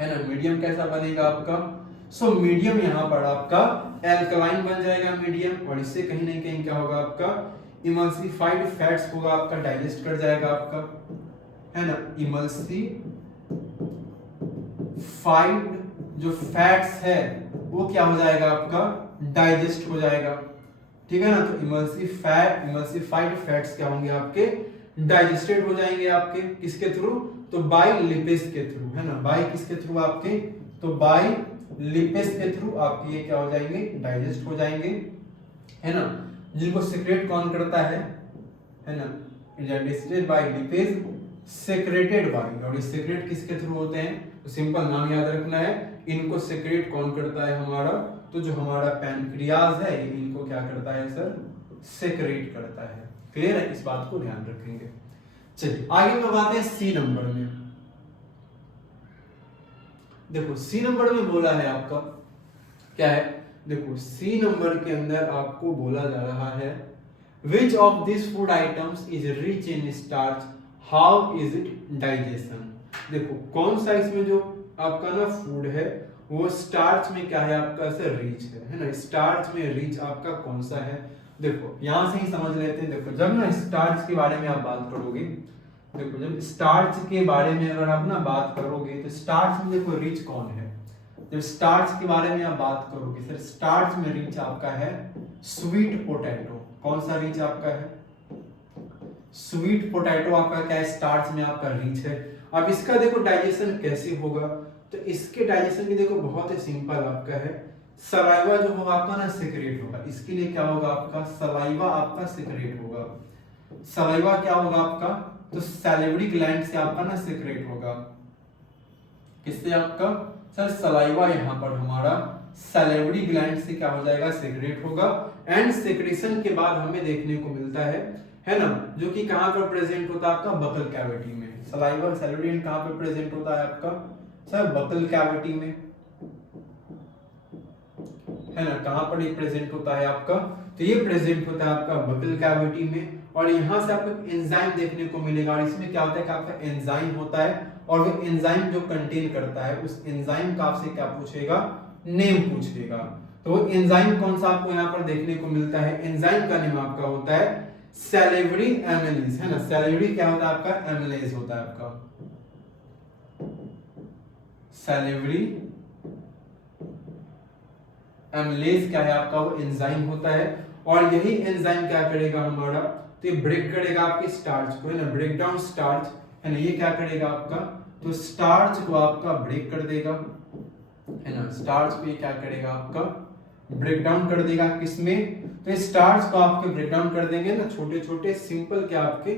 है ना, मीडियम कैसा बनेगा आपका, सो मीडियम यहाँ पर आपका एल्कलाइन बन जाएगा मीडियम। और इससे कहीं ना कहीं क्या होगा आपका, इमल्सिफाइड फैट्स होगा आपका, डाइजेस्ट कर जाएगा आपका, है ना, इमल्सिफाइड जो फैट्स है वो क्या हो जाएगा आपका, डाइजेस्ट हो जाएगा, ठीक है ना। तो इमल्सिफाइड फैट्स क्या होंगे आपके, डाइजेस्टेड हो जाएंगे आपके, किसके थ्रू, तो बाय लिपेज के थ्रू, है ना, बाय किसके थ्रू आपके, तो बाय लिपेज के थ्रू आपके ये क्या हो जाएंगे, डाइजेस्ट हो जाएंगे, है ना। जिनको सिक्रेट कौन करता है ना, digested by lipase, secreted bye, और ये सेक्रेट किसके थ्रू होते हैं, तो सिंपल नाम याद रखना है, इनको सेक्रेट कौन करता है हमारा, तो जो हमारा पैनक्रियाज है इनको क्या करता है सर, सेक्रेट करता है। क्लियर है, इस बात को ध्यान रखेंगे। चलिए आगे में बात है सी नंबर में। देखो सी नंबर में बोला है आपका क्या है, देखो सी नंबर के अंदर आपको बोला जा रहा है which of these food items is rich in starch, how is it digestion। देखो कौन सा इसमें जो आपका ना फूड है वो स्टार्च में क्या है आपका सर, रिच है ना। स्टार्च में रिच आपका कौन सा है, देखो यहां से ही समझ लेते हैं। देखो जब ना स्टार्च के बारे में आप बात करोगे, देखो जब स्टार्च के बारे में अगर आप ना बात करोगे तो स्टार्च में देखो रिच कौन है, जब स्टार्च के बारे में आप बात करोगे सर, स्टार्च में रिच आपका है स्वीट पोटैटो। कौन सा रिच आपका है, स्वीट पोटैटो आपका क्या है, स्टार्च में आपका रिच है। अब इसका देखो डाइजेशन कैसे होगा, तो इसके डाइजेशन की देखो बहुत ही सिंपल आपका है, सलाइवा जो होगा आपका ना सेक्रेट होगा। इसके लिए क्या होगा आपका, सलाइवा आपका सेक्रेट होगा। सलाइवा क्या होगा आपका, तो सैलिवरी ग्लैंड से आपका ना सेक्रेट होगा। किससे आपका सर, सलाइवा यहाँ पर हमारा सैलिवरी ग्लैंड से क्या हो जाएगा, सेक्रेट होगा। एंड सेक्रेशन के बाद हमें देखने को मिलता है ना, जो कि कहां पर प्रेजेंट होता है आपका, बकल कैविटी में। सलाइवा सैलिवरी ग्लैंड कहां पर प्रेजेंट होता है आपका सर, बकल कैविटी में, है ना। कहां पर ये प्रेजेंट होता है आपका, तो ये प्रेजेंट होता है आपका बकल कैविटी में। और यहां से आपको एंजाइम देखने को मिलेगा, और इसमें क्या होता है कि आपका एंजाइम होता है, और वो एंजाइम जो कंटेन करता है उस एंजाइम का आपसे क्या पूछेगा, नेम पूछेगा। तो वो एंजाइम कौन सा आपको यहाँ पर देखने को मिलता है, एंजाइम का नेम आपका होता है सैलिवरी एमिलेज, है ना। सैलिवरी क्या होता है आपका, एमिलेज होता है आपका, सैलिवरी एमिलेज क्या है आपका, वो एंजाइम होता है। और यही एंजाइम क्या करेगा हमारा, तो ये ब्रेक करेगा आपके स्टार्च को, है ना, ब्रेक डाउन स्टार्च, है ना। ये क्या करेगा आपका, तो स्टार्च को आपका ब्रेक कर देगा, है ना। स्टार्च को ये क्या करेगा आपका, ब्रेक डाउन कर देगा। किसमें, तो स्टार्च को आपके ब्रेक डाउन कर देंगे ना, छोटे छोटे सिंपल क्या आपके,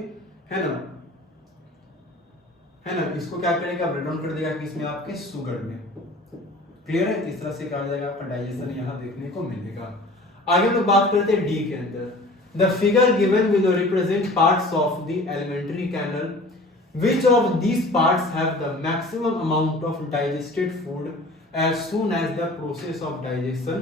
है ना, इसको क्या करेगा, ब्रेक डाउन कर देगा किसमें, आपके शुगर में। क्लियर है, इस तरह से क्या हो जाएगा आपका डाइजेशन यहाँ देखने को मिलेगा। आगे तो बात करते हैं डी के अंदर। The figure given will represent parts of the alimentary canal, which of these parts have the maximum amount of digested food as soon as the process of digestion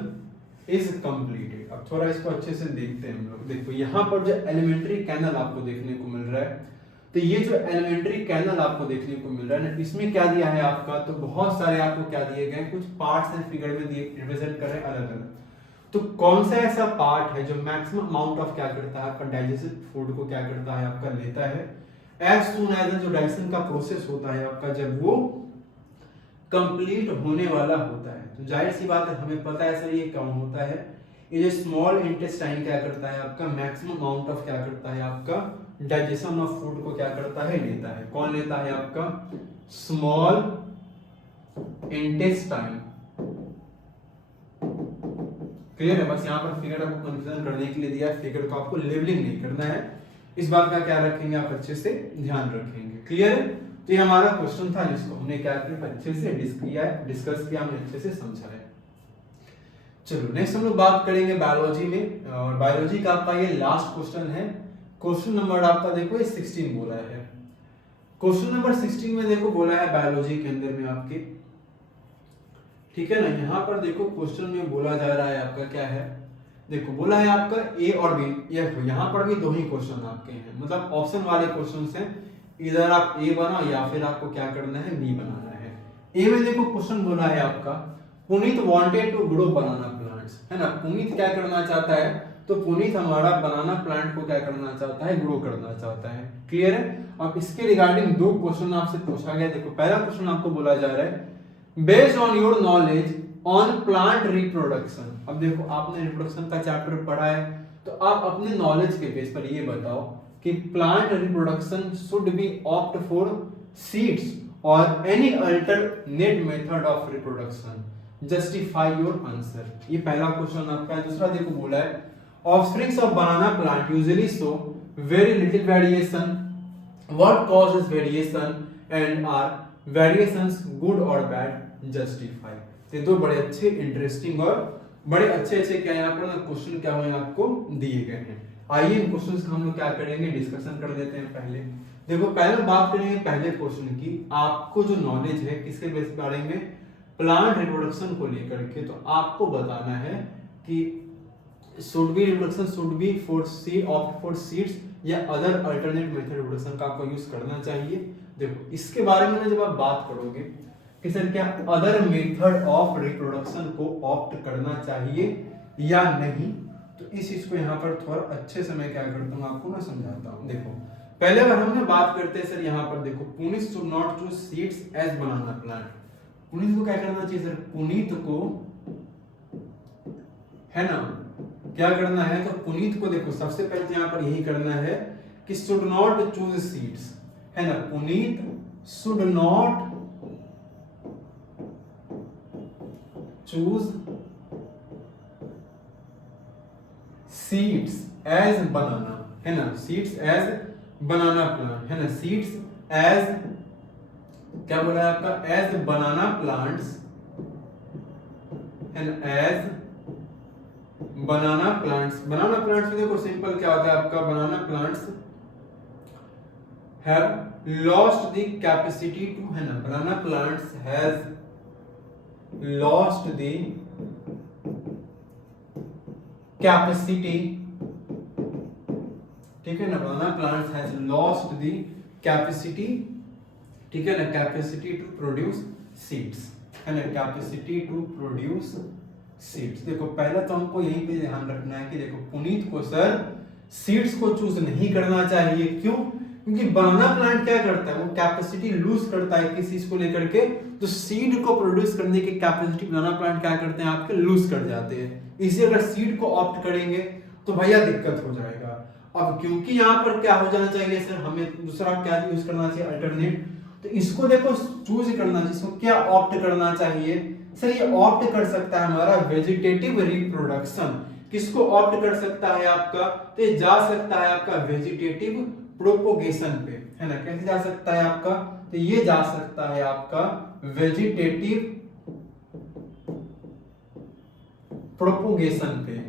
is completed। अब थोड़ा इसको अच्छे से देखते हैं हम लोग। देखो यहाँ पर जो एलिमेंट्री कैनल आपको देखने को मिल रहा है, तो ये जो एलिमेंट्री कैनल आपको देखने को मिल रहा है ना, इसमें क्या दिया है आपका, तो बहुत सारे आपको क्या दिए गए, कुछ पार्ट्स हैं फिगर में दिए, रिप्रेजेंट कर रहे हैं अलग अलग। तो कौन सा ऐसा पार्ट है जो मैक्सिमम अमाउंट ऑफ क्या करता है आपका, डाइजेस्टेड फूड को क्या करता है आपका, लेता है एज सून एज, जो डाइजेशन का प्रोसेस होता है आपका जब वो कंप्लीट होने वाला होता है। तो जाहिर सी बात है, हमें पता है सर ये कौन होता है, ये जो स्मॉल इंटेस्टाइन क्या करता है आपका, मैक्सिमम अमाउंट ऑफ क्या करता है आपका, डाइजेशन ऑफ फूड को क्या करता है, लेता है। कौन लेता है आपका, स्मॉल इंटेस्टाइन। क्लियर है, बस यहाँ पर फिगर आपको कंफ्यूजन करने के लिए दिया है, फिगर को आपको लेबलिंग नहीं करना है, इस बात का क्या रखेंगे आप अच्छे से ध्यान रखेंगे। क्लियर है, तो ये हमारा क्वेश्चन था जिसको हमने क्या किया, अच्छे से डिस्कस किया, हमने अच्छे से समझा है। चलो नेक्स्ट हम लोग बात करेंगे बायोलॉजी में, और बायोलॉजी का आपका ये लास्ट क्वेश्चन है। क्वेश्चन नंबर आपका देखो ये 16 बोला है। क्वेश्चन नंबर 16 में देखो बोला है बायोलॉजी के अंदर में आपके, ठीक है ना। यहाँ पर देखो क्वेश्चन में बोला जा रहा है आपका क्या है, देखो बोला है आपका ए और बी, यहाँ पर भी दो ही क्वेश्चन आपके हैं, मतलब ऑप्शन वाले क्वेश्चन हैं, इधर आप ए बनाओ या फिर आपको क्या करना है, बी बनाना है। ए में देखो क्वेश्चन बोला है आपका, Puneet wanted to grow banana plants, है ना। पुनीत क्या करना चाहता है, तो पुनीत हमारा बनाना प्लांट को क्या करना चाहता है, ग्रो करना चाहता है। क्लियर है। अब इसके रिगार्डिंग दो क्वेश्चन आपसे पूछा गया। देखो पहला क्वेश्चन आपको बोला जा रहा है, based on your knowledge on plant reproduction. अब देखो आपने रिप्रोडक्शन का चैप्टर पढ़ा है, तो आप अपने नॉलेज के बेस पर ये बताओ कि plant reproduction should be opt for seeds और any alternate method of reproduction justify your answer. ये पहला क्वेश्चन आपका है। दूसरा देखो बोला है offsprings of banana plant usually show very little variation, what causes variation and are variations good और बैड, जस्टिफाई। ये दो बड़े अच्छे इंटरेस्टिंग और बड़े अच्छे अच्छे क्या यहाँ पर क्वेश्चन क्या हुए आपको दिए गए हैं। आइए इन क्वेश्चंस का हम लोग क्या करेंगे, डिस्कशन कर लेते हैं। पहले देखो, पहले बात करेंगे पहले क्वेश्चन की। आपको जो नॉलेज है किसके बेस बारे में, प्लांट रिप्रोडक्शन को लेकर के। तो आपको बताना है कि should be reproduction should B for seeds या अदर अल्टरनेट मेथड रिप्रोडक्शन का आपको यूज करना चाहिए। देखो इसके बारे में जब आप बात करोगे कि सर क्या अदर मेथड ऑफ रिप्रोडक्शन को ऑप्ट करना चाहिए या नहीं, तो इस चीज को यहाँ पर थोड़ा अच्छे से मैं क्या करता हूँ आपको मैं समझाता हूँ। देखो पहले अगर हमने बात करते हैं सर यहाँ पर देखो, Puneet should not choose seeds as banana plant. Puneet को क्या करना चाहिए सर, पुनीत को है ना क्या करना है, तो पुनीत को देखो सबसे पहले तो यहाँ पर यही करना है कि शुड नॉट चूज सीड्स, है ना। Puneet should not choose seeds as banana, है ना, सीड्स एज बनाना प्लांट, है ना, सीड्स एज क्या बोला है आपका, एज बनाना प्लांट्स, है ना, as banana plants. Banana plants में देखो सिंपल क्या होता है आपका, banana plants have lost the capacity to, है ना, banana plants has lost the capacity, ठीक है ना, banana plants has lost the capacity, ठीक है ना, कैपेसिटी टू प्रोड्यूस सीड्स, है ना, कैपेसिटी टू प्रोड्यूस सीड्स। देखो पहला तो हमको यहीं पे ध्यान रखना है कि देखो पुनीत को सर सीड्स को चूज नहीं करना चाहिए। क्यों? क्योंकि बनाना प्लांट क्या करता है, वो कैपेसिटी लूज करता है किसी चीज को लेकर के, तो सीड को प्रोड्यूस करने की कैपेसिटी बनाना प्लांट क्या करते हैं आपके लूज कर जाते हैं। इसी अगर सीड को ऑप्ट करेंगे तो भैया दिक्कत हो जाएगा। अब क्योंकि यहाँ पर क्या हो जाना चाहिए सर, हमें दूसरा क्या यूज करना चाहिए, अल्टरनेट, तो इसको देखो चूज करना चाहिए, इसको क्या ऑप्ट करना चाहिए सर, ये ऑप्ट कर सकता है हमारा वेजिटेटिव रिप्रोडक्शन। किसको ऑप्ट कर सकता है आपका, तो ये जा सकता है आपका वेजिटेटिव प्रोपोगेशन पे, है ना, कैसे जा सकता है आपका, तो ये जा सकता है आपका वेजिटेटिव प्रोपोगेशन पे,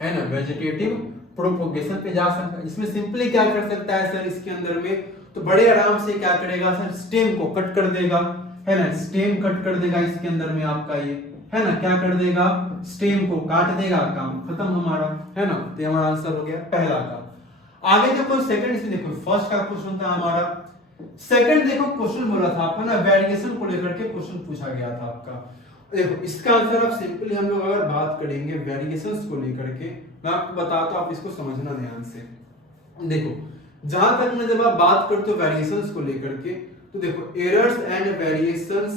है ना, वेजिटेटिव प्रोपोगेशन पे जा सकता है। इसमें सिंपली क्या कर सकता है सर, इसके अंदर में तो बड़े आराम से क्या करेगा सर, स्टेम को कट कर देगा, है ना, स्टेम कट कर देगा इसके अंदर में आपका ये, है ना, क्या कर देगा, स्टेम को काट देगा, काम खत्म हमारा, है ना। तो हमारा आंसर हो गया पहला का। आगे देखो सेकंड से, देखो फर्स्ट का क्वेश्चन था हमारा, सेकंड देखो क्वेश्चन बोला था आपका ना, वेरिएशन को लेकर के क्वेश्चन पूछा गया था आपका। देखो इसका आंसर अब सिंपली हम लोग अगर बात करेंगे वेरिएशंस को लेकर के, मैं आपको बताता हूं, आप इसको समझना ध्यान से। देखो जहां तक मैं जब आप बात करते हो वेरिएशंस को लेकर के, तो देखो errors and variations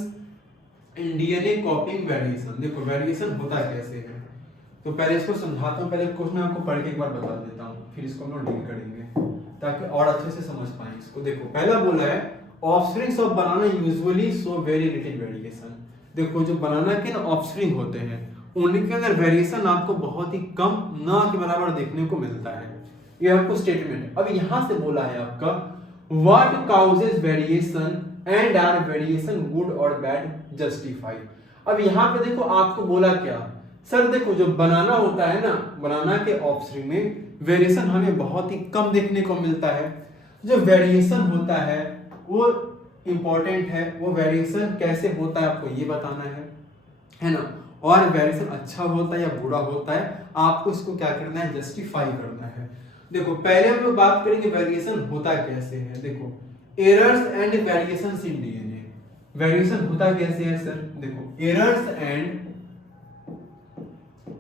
in DNA कॉपिंग variation. देखो वेरिएशन होता कैसे है, तो पहले इसको समझाता हूं, पहले क्वेश्चन आपको पढ़ के एक बार बता देता हूं, फिर इसको हम लोग डील करेंगे ताकि और अच्छे से समझ पाए इसको। देखो पहला बोला है offsprings of banana usually show very little variation. देखो जो बनाना के ना ऑफस्प्रिंग होते हैं उनके अंदर वेरिएशन आपको बहुत ही कम ना के बराबर देखने को मिलता है, ये आपको स्टेटमेंट। अब यहां से बोला है आपका what causes variation and are variation good और बैड, जस्टिफाई। अब यहां पे देखो आपको बोला क्या सर, देखो जो बनाना होता है ना, बनाना के ऑफस्प्रिंग में वेरिएशन हमें बहुत ही कम देखने को मिलता है। जो वेरिएशन होता है वो इंपॉर्टेंट है, वो वेरिएशन कैसे होता है आपको ये बताना है ना, और वेरिएशन अच्छा होता है या बुरा होता है आपको इसको क्या करना है, जस्टिफाई करना है। देखो पहले हम लोग बात करेंगे वेरिएशन होता कैसे है। देखो errors and variations in DNA, variation होता कैसे है सर, देखो एरर्स एंड,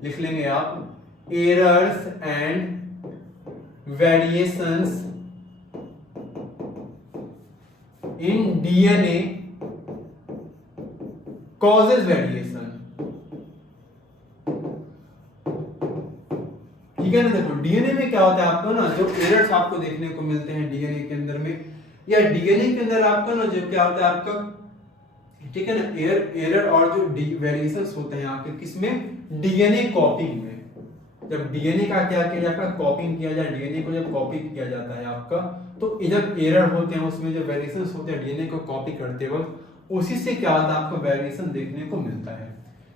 लिख लेंगे आप, errors and variations in DNA causes variation, ठीक है ना। देखो डीएनए में क्या होता है आपको ना, जो एरर्स आपको देखने को मिलते हैं डीएनए के अंदर में, या डीएनए के अंदर आपका ना जो क्या होता है आपका, ठीक है ना, एरर और जो वेरिएशंस होते हैं आपके किसमें, डीएनए कॉपिंग में। जब डीएनए का क्या किया जाता है, कॉपिंग किया जाए, डीएनए को जब कॉपी किया जाता है आपका, तो जब एरर होते हैं उसमें जो वेरिएशंस होते हैं डीएनए को कॉपी करते वक्त, उसी से क्या होता है आपको वेरिएशन देखने को मिलता है।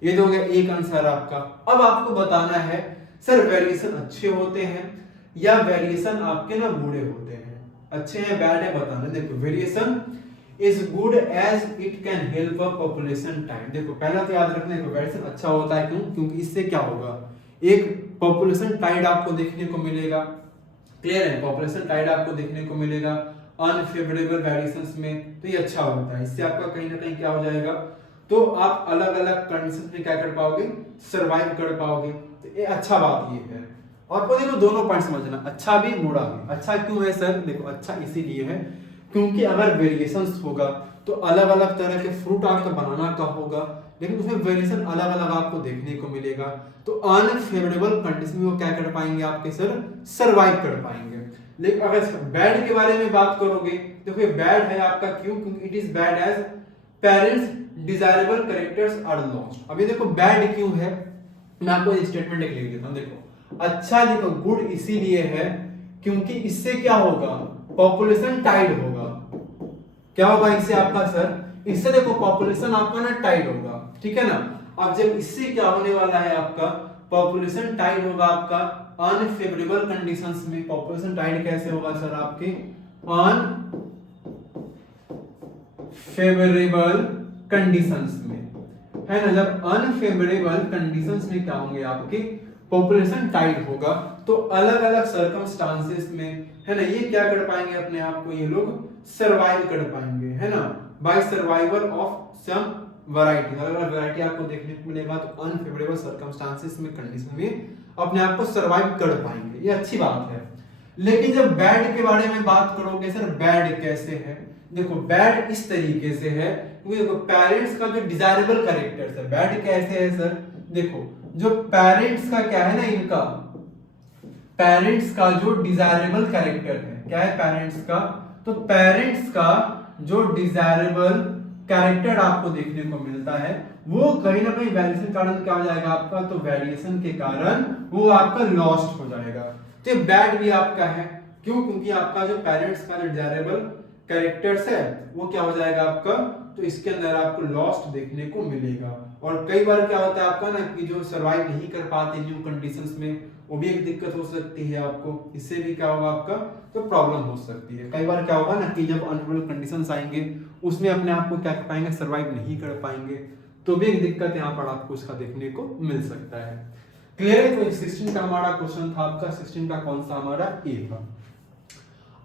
ये तो हो गया एक आंसर आपका। अब आपको बताना है सर वेरिएशन अच्छे होते हैं या वेरिएशन आपके ना बुरे होते हैं, अच्छे हैं बैड है बताना। देखो variation is good as it can help a population time. देखो पहला तो याद रखना है वेरिएशन अच्छा होता है, क्यों, क्योंकि इससे क्या होगा, एक पॉपुलेशन टाइड आपको देखने को मिलेगा। क्लियर है, पॉपुलेशन टाइड आपको देखने को मिलेगा अनफेवरेबल वेरिएशंस में, तो ये अच्छा होता है। इससे आपका कहीं ना कहीं क्या हो जाएगा, तो आप अलग अलग कंडीशन में क्या कर पाओगे, सरवाइव कर पाओगे। तो ये अच्छा बात ये है। और को देखो दोनों पॉइंट समझना, अच्छा भी बुरा भी। अच्छा क्यों है सर, देखो अच्छा इसीलिए है क्योंकि अगर वेरिएशंस होगा तो अलग अलग तरह के फ्रूट आपका बनाना का होगा, लेकिन उसमें वेरिएशन अलग अलग आपको देखने को मिलेगा, तो अनफेवरेबल कंडीशन में वो क्या कर पाएंगे आपके सर, सरवाइव कर पाएंगे। लेकिन अगर बैड के बारे में बात करोगे, देखो ये बैड है आपका, क्यों, क्योंकि it is bad as parents desirable characters are lost. अभी देखो बैड क्यों है, मैं आपको स्टेटमेंट एक लिख देता हूं। देखो अच्छा, देखो गुड इसीलिए है क्योंकि इससे क्या होगा, पॉपुलेशन टाइड होगा। क्या होगा इससे आपका सर, इससे देखो पॉपुलेशन आपका ना टाइड होगा, ठीक है ना। अब जब इससे क्या होने वाला है आपका, पॉपुलेशन टाइड होगा आपका अनफेवरेबल कंडीशंस में। पॉपुलेशन टाइड कैसे होगा सर आपके, अनफेवरेबल कंडीशंस में, है ना। जब अनफेवरेबल कंडीशंस में क्या होंगे आपके, पॉपुलेशन टाइड होगा, तो अलग अलग सर्कमस्टांसेस में, है ना, ये क्या कर पाएंगे अपने आप को, ये लोग सरवाइव कर पाएंगे, है ना, by survival of some variety. अलग अलग वैरायटी आपको देखने को मिलेगा, तो अनफेवरेबल सर्कमस्टांसेस में, कंडीशन में अपने आप को सरवाइव कर पाएंगे, ये अच्छी बात है। लेकिन जब बैड के बारे में बात करोगे सर, बैड कैसे है, देखो बैड इस तरीके से है क्योंकि देखो पेरेंट्स का जो डिजायरेबल कैरेक्टर्स है, बैड कैसे है सर, देखो जो पेरेंट्स का क्या है ना, इनका पेरेंट्स का जो डिजायरेबल कैरेक्टर है, क्या है पेरेंट्स का, तो पेरेंट्स का जो डिजायरेबल कैरेक्टर आपको देखने को मिलता है, वो कहीं ना कहीं वेरिएशन के कारण क्या हो जाएगा आपका, तो वेरिएशन के कारण वो आपका लॉस्ट हो जाएगा। तो बैड भी आपका है, क्यों, क्योंकि आपका जो पेरेंट्स का जो डिजायरेबल कैरेक्टर्स है वो क्या हो जाएगा आपका, तो इसके अंदर आपको लॉस्ट देखने को मिलेगा। और कई बार क्या होता है आपका ना कि जो सरवाइव नहीं कर पाते न्यू कंडीशंस में, वो भी एक दिक्कत हो सकती है आपको, इससे भी क्या होगा आपका, तो प्रॉब्लम हो सकती है। कई बार क्या होगा ना कि जब अनफेवरेबल कंडीशंस आएंगे उसमें अपने आप को क्या कर पाएंगे, सरवाइव नहीं कर पाएंगे, तो भी एक दिक्कत यहाँ पर आपको उसका देखने को मिल सकता है। क्लियर है, तो 16 का हमारा क्वेश्चन था आपका, 16 का कौन सा हमारा ए था।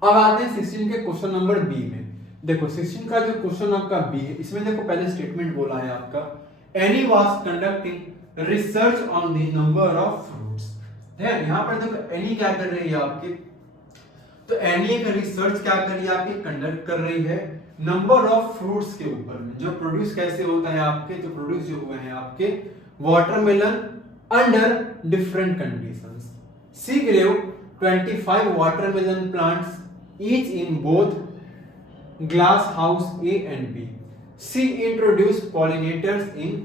अब आते हैं 16 के क्वेश्चन नंबर बी में। देखो 16 का जो क्वेश्चन आपका बी है, इसमें देखो पहले स्टेटमेंट बोला है आपका, any was conducting research on the number of fruits. यहाँ पर देखो एनी क्या कर रही है आपकी, तो एनी एक रिसर्च क्या कर रही है आपकी, कंडक्ट कर रही है नंबर ऑफ फ्रूट्स के ऊपर में, जो प्रोड्यूस कैसे होता है आपके, जो प्रोड्यूस जो हुए हैं आपके watermelon under different conditions. C grave 25 watermelon plants each in both glass house A and B. She introduced pollinators in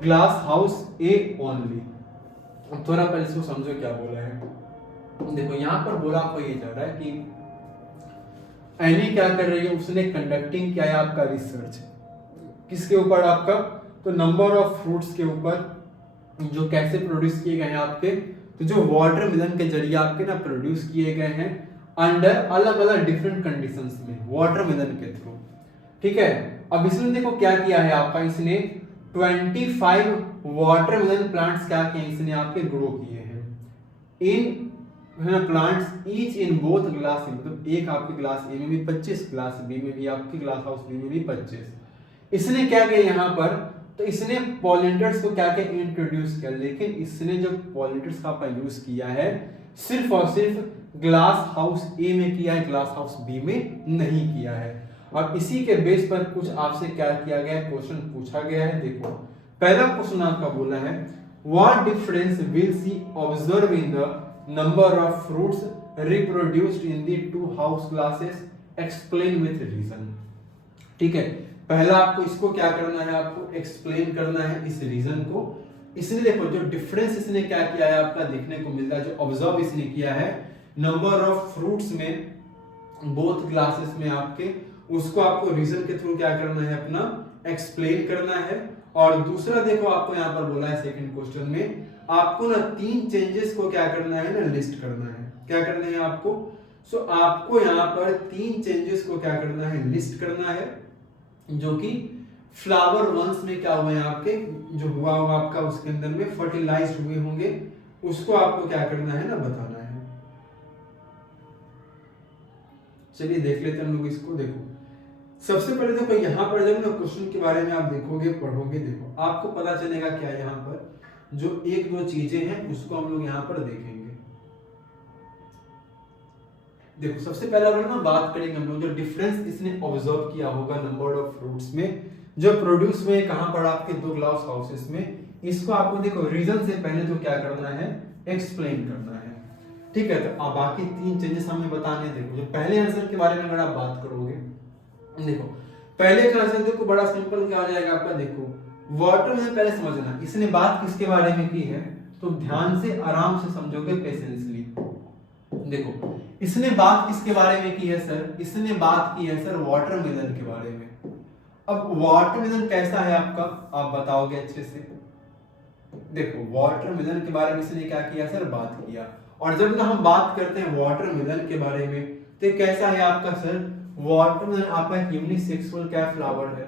glass house A only. थोड़ा पहले इसको समझो क्या बोला है। देखो यहाँ पर बोला आपको ये जा रहा है कि एनी क्या कर रही है, उसने कंडक्टिंग किया है आपका रिसर्च, किसके ऊपर आपका, तो नंबर ऑफ फ्रूट्स के ऊपर, जो कैसे प्रोड्यूस किए गए हैं आपके, तो जो वाटरमेलन के जरिए आपके ना प्रोड्यूस किए गए हैं अंडर अलग अलग डिफरेंट कंडीशंस में, वाटरमेलन के थ्रू, ठीक है। अब इसने देखो क्या किया है आपका, इसने 25 वाटरमेलन प्लांट्स क्या किए, इसने आपके ग्रो किए हैं in plants each in both glass, मतलब एक आपके ग्लास ए में भी 25, ग्लास बी में भी, आपकी ग्लास हाउस बी में भी 25। इसने क्या किया यहाँ पर, तो इसने पॉलिनेटर्स को क्या क्या इंट्रोड्यूस किया, लेकिन इसने जो पॉलिनेटर्स का आपका यूज किया है सिर्फ और सिर्फ ग्लास हाउस ए में किया है, ग्लास हाउस बी में नहीं किया है। और इसी के बेस पर कुछ आपसे क्या किया गया है, क्वेश्चन पूछा गया है। देखो पहला क्वेश्चन आपका बोला है, what difference will see observe in the number of fruits reproduced in the two house glasses explain with reason. ठीक है, पहला आपको इसको क्या करना है, आपको एक्सप्लेन करना है इस रीजन को। इसने देखो जो डिफरेंस इसने क्या किया है आपका देखने को मिलता है, जो ऑब्जर्व इसने किया है नंबर ऑफ फ्रूट्स में बोथ ग्लासेस में आपके, उसको आपको रीजन के थ्रू क्या करना है, अपना एक्सप्लेन करना है। और दूसरा देखो आपको यहाँ पर बोला है सेकंड क्वेश्चन में, आपको ना 3 चेंजेस को क्या करना है ना, लिस्ट करना है। क्या करना है आपको, सो आपको यहाँ पर 3 चेंजेस को क्या करना है, लिस्ट करना है, जो कि फ्लावर वंस में क्या हुए हैं आपके, जो हुआ होगा आपका उसके अंदर में फर्टिलाइज्ड हुए होंगे, उसको आपको क्या करना है ना, बताना है। चलिए देख लेते हैं हम लोग इसको। देखो सबसे पहले देखो यहाँ पर जब ना क्वेश्चन के बारे में आप देखोगे पढ़ोगे, देखो आपको पता चलेगा क्या यहाँ पर जो 1-2 चीजें हैं उसको हम लोग यहाँ पर देखेंगे। देखो सबसे पहले अगर ना बात करेंगे हम लोग जो डिफरेंस इसने ऑब्जर्व किया होगा नंबर ऑफ फ्रूट्स में जो प्रोड्यूस हुए कहां पर आपके 2 ग्लास हाउसेस में, इसको आपको देखो रीजन से पहले तो क्या करना है, एक्सप्लेन करना है। ठीक है, तो बाकी 3 चेंजेस हमें बताने। देखो जो पहले आंसर के बारे में अगर आप बात करोगे, देखो पहले का आंसर देखो बड़ा सिंपल क्या आ जाएगा आपका, देखो वाटर में पहले समझना इसने बात किसके बारे में की है, तो ध्यान से आराम से समझोगे पेशेंसली। देखो इसने बात किसके बारे में की है सर, इसने बात की है सर वाटरमेलन के बारे में। अब वाटरमेलन कैसा है आपका, आप बताओगे अच्छे से। देखो वाटरमेलन के बारे में इसने क्या किया सर, बात किया। और जब हम बात करते हैं वाटरमेलन के बारे में तो कैसा है आपका सर, वाटरमेलन आपका यूनिसेक्सुअल क्या फ्लावर है,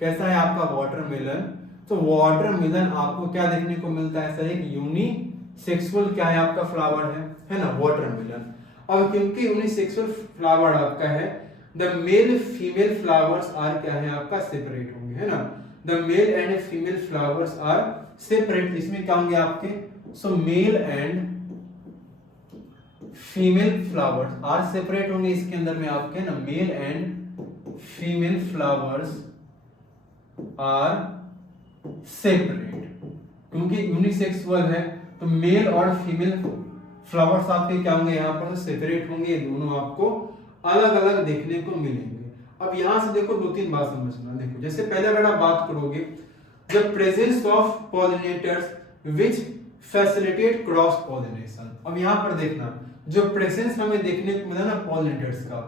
कैसा है आपका वाटरमेलन, तो वाटरमेलन आपको क्या देखने को मिलता है सर, एक यूनिसेक्सुअल क्या है आपका फ्लावर है ना, वाटरमेलन। अब क्योंकि यूनिसेक्सुअल फ्लावर आपका है, the male female flowers are क्या है आपका, सेपरेट होंगे, है ना, the male and female flowers are separate. इसमें क्या होंगे आपके, so male and female flowers are separate होंगे, इसके अंदर में आपके ना male and female flowers are separate, क्योंकि यूनिसेक्सुअल है तो मेल और फीमेल फ्लावर्स आपके क्या होंगे, यहाँ पर सेपरेट होंगे, दोनों आपको अलग अलग देखने को मिलेंगे। अब यहां से देखो 2-3 बात समझना। देखो जैसे पहले अगर आप बात करोगे the presence of pollinators which facilitate cross pollination. अब यहां पर देखना जो प्रेजेंस हमें देखने को मिला ना पॉलिनेटर्स का,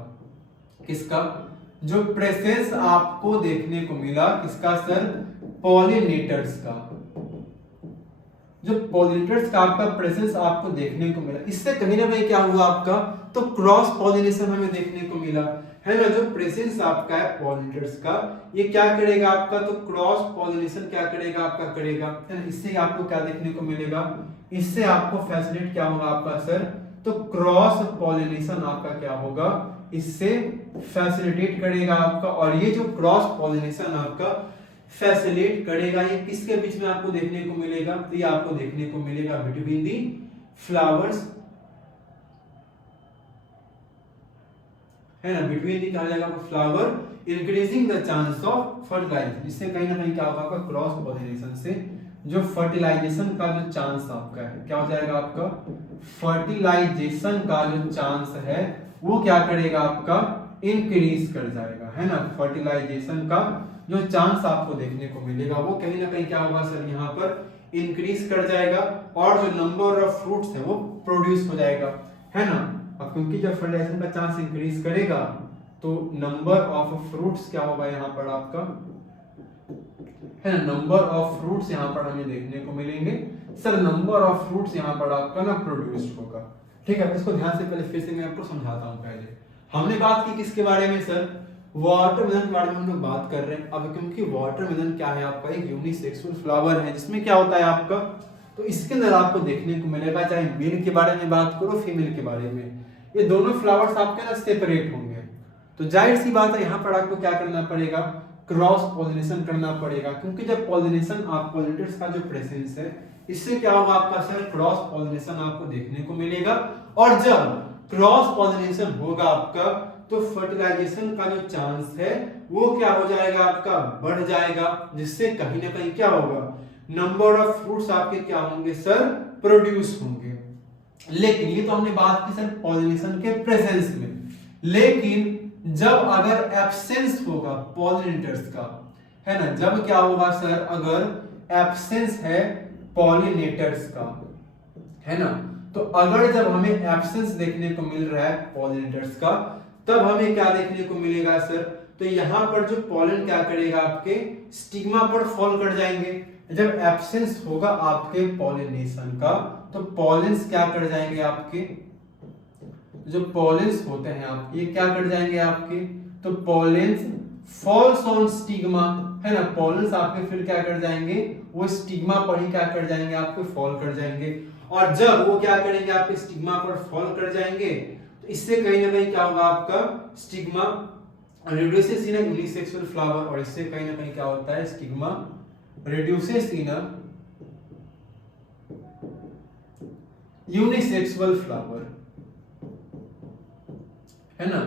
किसका, जो प्रेजेंस आपको देखने को मिला किसका सर, पॉलिनेटर्स का, जो पॉलिनेटर्स का आपका प्रेजेंस आपको देखने को मिला, इससे कहीं ना कहीं क्या हुआ आपका, तो क्रॉस पॉलिनेशन हमें देखने को मिला, है ना। जो प्रेजेंस आपका है पॉलिनेटर्स का, ये क्या करेगा आपका, तो क्रॉस पॉलिनेशन क्या करेगा आपका, करेगा, है ना। इससे आपको क्या देखने को मिलेगा, इससे आपको फैसिलिटेट क्या होगा आपका सर, तो क्रॉस पॉलिनेशन आपका क्या होगा, इससे फैसिलिटेट करेगा आपका। और ये जो क्रॉस पॉलिनेशन आपका फैसिलिटेट करेगा, ये किसके बीच में आपको देखने को मिलेगा, तो ये आपको देखने को मिलेगा बिटवीन दी फ्लावर्स, है ना, बिटवीन दी कहा जाएगा flower, increasing the chance of fertilization. इससे कहीं ना कहीं क्या होगा आपका, क्रॉस पॉलिनेशन से जो फर्टिलाइजेशन का जो चांस आपका है, क्या हो जाएगा आपका, फर्टिलाइजेशन का जो चांस है वो क्या करेगा आपका, इंक्रीज कर जाएगा, है ना। फर्टिलाइजेशन का जो चांस आपको देखने को मिलेगा वो कहीं ना कहीं क्या होगा सर, यहाँ पर इंक्रीज कर जाएगा, और जो नंबर ऑफ फ्रूट्स है वो प्रोड्यूस हो जाएगा, है ना। अब क्योंकि जब फर्टिलाइजेशन का चांस इंक्रीज करेगा तो नंबर ऑफ फ्रूट्स क्या होगा यहाँ पर आपका, है ना, नंबर ऑफ फ्रूट्स यहाँ पर हमें देखने को मिलेंगे सर, नंबर ऑफ फ्रूट्स यहाँ पर आपका ना प्रोड्यूस्ड होगा। ठीक है, इसको ध्यान से पहले फिर से मैं आपको समझाता हूँ। पहले हमने बात की किसके बारे में सर, वाटरमेलन के बारे में हम लोग बात कर रहे हैं। अब क्योंकि वाटरमेलन क्या है आपका, एक यूनिसेक्सुअल फ्लावर है, जिसमें क्या होता है आपका, तो इसके अंदर आपको देखने को मिलेगा, चाहे मेल के बारे में बात करो फीमेल के बारे में, ये दोनों फ्लावर्स आपके ना सेपरेट होंगे। तो जाहिर सी बात है यहाँ पर आपको क्या करना पड़ेगा, क्रॉस पॉलिनेशन करना पड़ेगा, क्योंकि जब पॉलिनेशन आप पॉलिनेटर्स का जो प्रेजेंस है, इससे क्या होगा आपका सर, क्रॉस पॉलिनेशन आपको देखने को मिलेगा। और जब क्रॉस पॉलिनेशन होगा आपका, तो फर्टिलाइजेशन का जो चांस है वो क्या हो जाएगा आपका, बढ़ जाएगा, जिससे कहीं ना कहीं क्या होगा, नंबर ऑफ फ्रूट्स आपके क्या होंगे सर, प्रोड्यूस होंगे। लेकिन ये तो हमने बात की सर पॉलिनेशन के प्रेजेंस में, लेकिन जब अगर एब्सेंस होगा पॉलिनेटर्स का, है ना, जब क्या होगा सर, अगर एब्सेंस है पॉलिनेटर्स का, है ना, तो अगर जब हमें एब्सेंस देखने को मिल रहा है पॉलिनेटर्स का, तब हमें क्या देखने को मिलेगा सर, तो यहां पर जो पॉलन क्या करेगा, आपके स्टिग्मा पर फॉल कर जाएंगे। जब एब्सेंस होगा आपके पॉलिनेशन का, तो पॉलेंस क्या कर जाएंगे, आपके जो पॉलेंस होते हैं आप, ये क्या कर जाएंगे आपके, तो पॉलेंस फॉल्स ऑन स्टिग्मा, है ना, पॉलेंस आपके फिर क्या कर जाएंगे, वो स्टिग्मा पर ही क्या कर जाएंगे, आपके फॉल कर जाएंगे। और जब वो क्या करेंगे, आपके स्टिग्मा पर फॉल कर जाएंगे, तो इससे कहीं ना कहीं क्या होगा, आपका स्टिग्मा रिड्यूसेस इन यूनिसेक्सुअल फ्लावर, और इससे कहीं ना कहीं क्या होता है, स्टिग्मा रिड्यूसेस इन यूनिसेक्सुअल फ्लावर, है ना,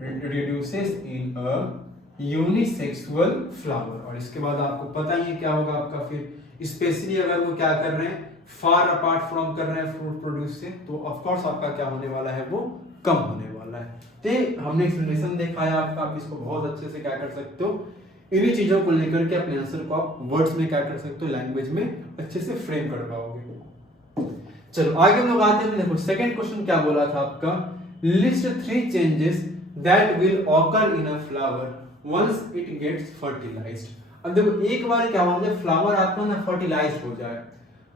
रिड्यूसेस इन अ यूनिसेक्सुअल फ्लावर। और इसके बाद आपको पता ही है क्या होगा आपका, फिर स्पेशली अगर वो क्या कर रहे हैं, फार अपार्ट फ्रॉम कर रहे हैं फ्रूट प्रोड्यूस से, तो ऑफ कोर्स आपका क्या होने वाला है, वो कम होने वाला है। तो हमने एक रिलेशन देखा है आपका, आप इसको बहुत अच्छे से क्या कर सकते हो, इन्हीं चीजों को लेकर के अपने आंसर को आप वर्ड्स में क्या कर सकते हो, लैंग्वेज में अच्छे से फ्रेम कर पाओगे। चलो आगे हम लोग आते हैं। देखो सेकंड क्वेश्चन क्या बोला था आपका, list 3 changes that will occur in a flower once it gets fertilized. अब देखो एक बार क्या होगा, जब फ्लावर आपका ना फर्टिलाइज हो जाए,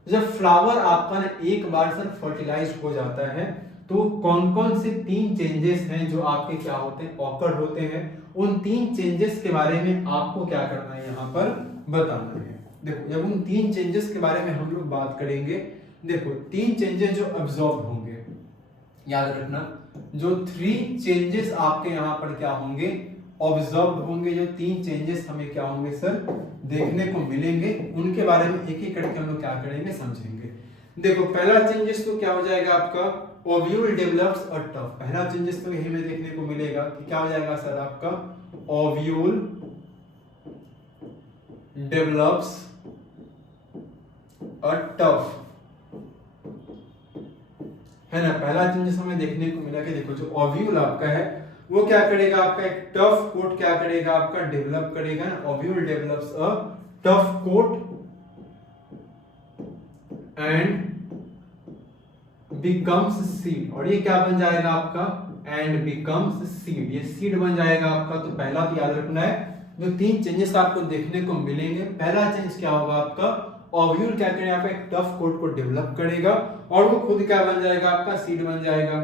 जब फ्लावर आपका ना एक बार सर फर्टिलाइज हो जाता है, तो कौन कौन से 3 चेंजेस हैं जो आपके क्या होते हैं, ऑकर होते हैं, उन 3 चेंजेस के बारे में आपको क्या करना है, यहाँ पर बताना है। देखो जब उन 3 चेंजेस के बारे में हम लोग बात करेंगे, देखो 3 चेंजेस जो अब्सॉर्ब होंगे, याद रखना, जो 3 चेंजेस आपके यहाँ पर क्या होंगे, ऑब्जर्व होंगे, जो 3 चेंजेस हमें क्या होंगे सर, देखने को मिलेंगे, उनके बारे में एक एक करके हम लोग क्या करेंगे, समझेंगे। देखो पहला चेंजेस तो क्या हो जाएगा आपका, ओव्यूल डेवलप्स अ टफ। पहला चेंजेस तो यही में देखने को मिलेगा कि क्या हो जाएगा सर आपका, ओव्यूल डेवलप्स अ टफ, है ना। पहला चेंजेस हमें देखने को मिला कि देखो जो ओव्यूल आपका है वो क्या करेगा, आपका एक टफ कोट क्या करेगा, आपका डेवलप करेगा ना, ovule develops a tough coat and becomes seed. और ये क्या बन जाएगा आपका, एंड बिकम्स सीड, ये सीड बन जाएगा आपका। तो पहला तो याद रखना है, जो 3 चेंजेस आपको देखने को मिलेंगे, पहला चेंज क्या होगा आपका, ओव्यूल क्या करेगा, आपका एक टफ कोट को डेवलप करेगा और वो खुद क्या बन जाएगा, आपका सीड बन जाएगा।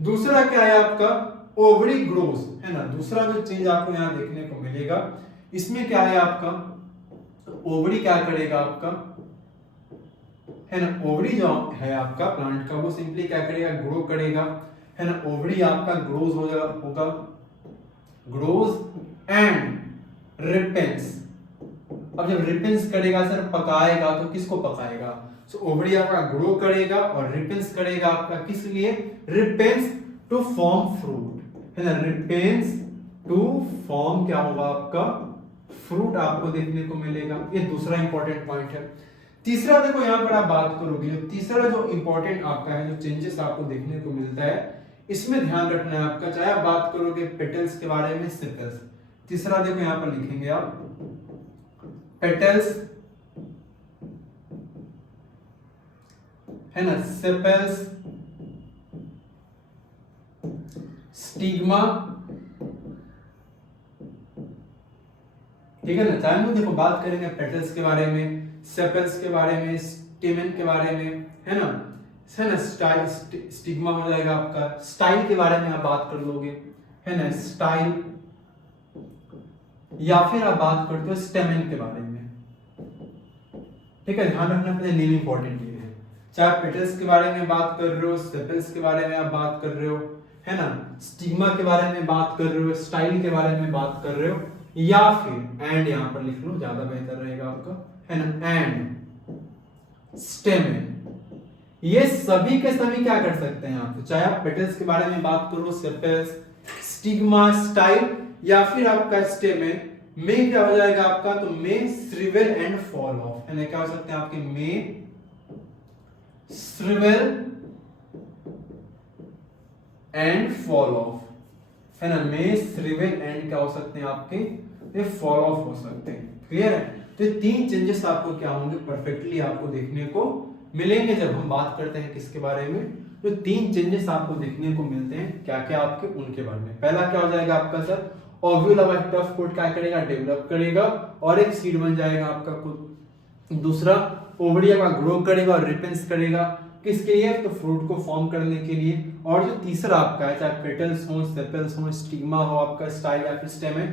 दूसरा क्या है आपका, ओवरी ग्रोस, है ना। दूसरा जो चेंज आपको यहाँ देखने को मिलेगा, इसमें क्या है आपका, ओवरी क्या करेगा आपका, है ना, ओवरी जो है आपका प्लांट का, वो सिंपली क्या करेगा, ग्रो करेगा, है ना। ओवरी आपका ग्रोज होगा, ग्रोज एंड रिपेंस। अब जब रिपेंस करेगा सर, पकाएगा, तो किसको पकाएगा, सो ओवरी आपका ग्रो करेगा और रिपेंस करेगा आपका, किस लिए, रिपेंस टू फॉर्म फ्रूट, है ना, रिपेंस टू फॉर्म क्या होगा आपका, फ्रूट आपको देखने को मिलेगा। ये दूसरा इंपॉर्टेंट पॉइंट है। तीसरा देखो यहाँ पर आप बात करोगे, जो तीसरा जो इंपॉर्टेंट आपका है, जो चेंजेस आपको देखने को मिलता है, इसमें ध्यान रखना है आपका, चाहे आप बात करोगे पेटल्स के बारे में, सेपल्स। तीसरा देखो यहाँ पर लिखेंगे आप, पेटल्स, है ना, सेपल्स, स्टिग्मा, ठीक है ना। चाहे हम देखो बात करेंगे पेटल्स के बारे में, सेपल्स के बारे में, स्टेमन के बारे में, है ना, स्टाइल, स्टिग्मा हो जाएगा आपका, स्टाइल के बारे में आप बात कर लोगे, है ना, स्टाइल, या फिर आप बात करते हो स्टेमन के बारे में, ठीक है। ध्यान रखना पहले नेम इंपॉर्टेंट ये है, चाहे पेटल्स के बारे में बात कर रहे हो, सेपल्स के बारे में आप बात कर रहे हो, है ना, स्टिग्मा के बारे में बात कर रहे हो, स्टाइल के बारे में बात कर रहे हो, या फिर एंड यहां पर लिख लो, ज्यादा बेहतर रहेगा आपका, है ना, एंड स्टेमन। ये सभी के सभी क्या कर सकते हैं आप, चाहे आप पेटल्स के बारे में बात करो, सेपल्स, स्टिग्मा, स्टाइल, या फिर आपका स्टेमन में क्या हो जाएगा आपका, तो में श्रिवेल एंड फॉल ऑफ, है ना, क्या हो सकते हैं आपके, में श्रिवेल एंड फॉल ऑफ, है ना, मेश, रिवेल एंड क्या हो सकते हैं आपके, ये फॉल ऑफ हो सकते हैं। क्लियर है? तो ये 3 चेंजेस आपको क्या होंगे, परफेक्टली आपको देखने को मिलेंगे जब हम बात करते हैं किसके बारे में। तो 3 चेंजेस आपको देखने को मिलते हैं, क्या क्या आपके उनके बारे में। पहला क्या हो जाएगा आपका सर, ओव्यूल अब टफ कोट क्या करेगा, डेवलप करेगा और एक सीड बन जाएगा आपका खुद। दूसरा, ओवरी का ग्रो करेगा और रिपेंस करेगा, किसके लिए, तो फ्रूट को फॉर्म करने के लिए। और जो तीसरा आपका है, चाहे पेटल्स हो, सेपल्स हो, स्टिग्मा हो, आपका स्टाइल या फिर स्टेम है,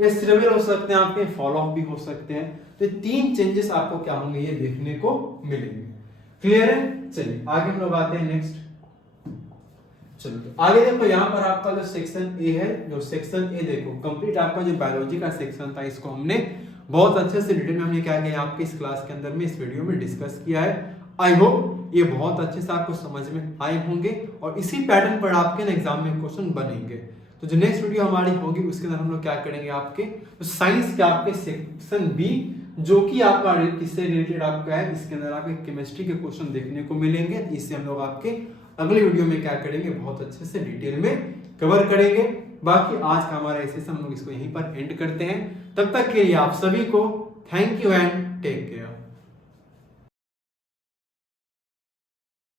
ये सिरेबल हो सकते हैं आपके, फॉल ऑफ भी हो सकते हैं। तो 3 चेंजेस आपको क्या होंगे, ये देखने को मिलेंगे। क्लियर है? चलिए आगे हम लोग आते हैं नेक्स्ट। चलो तो आगे देखो, यहाँ पर आपका जो सेक्शन ए है, जो सेक्शन ए देखो कंप्लीट आपका जो बायोलॉजी का सेक्शन था, इसको हमने बहुत अच्छे से डिटेल में हमने क्या किया आपके इस क्लास के अंदर में, इस वीडियो में डिस्कस किया है। आई होप ये बहुत अच्छे से आपको समझ में आए होंगे और इसी पैटर्न पर आपके एग्जाम में क्वेश्चन बनेंगे। तो जो नेक्स्ट वीडियो हमारी होगी उसके अंदर हम लोग क्या करेंगे आपके, तो साइंस के आपके सेक्शन बी, जो कि आपका किससे रिलेटेड आपका है, इसके अंदर आपके केमिस्ट्री के क्वेश्चन देखने को मिलेंगे। इससे हम लोग आपके अगले वीडियो में क्या करेंगे, बहुत अच्छे से डिटेल में कवर करेंगे। बाकी आज का हमारा सेशन हम लोग इसको यहीं पर एंड करते हैं। तब तक के लिए आप सभी को thank you and take care.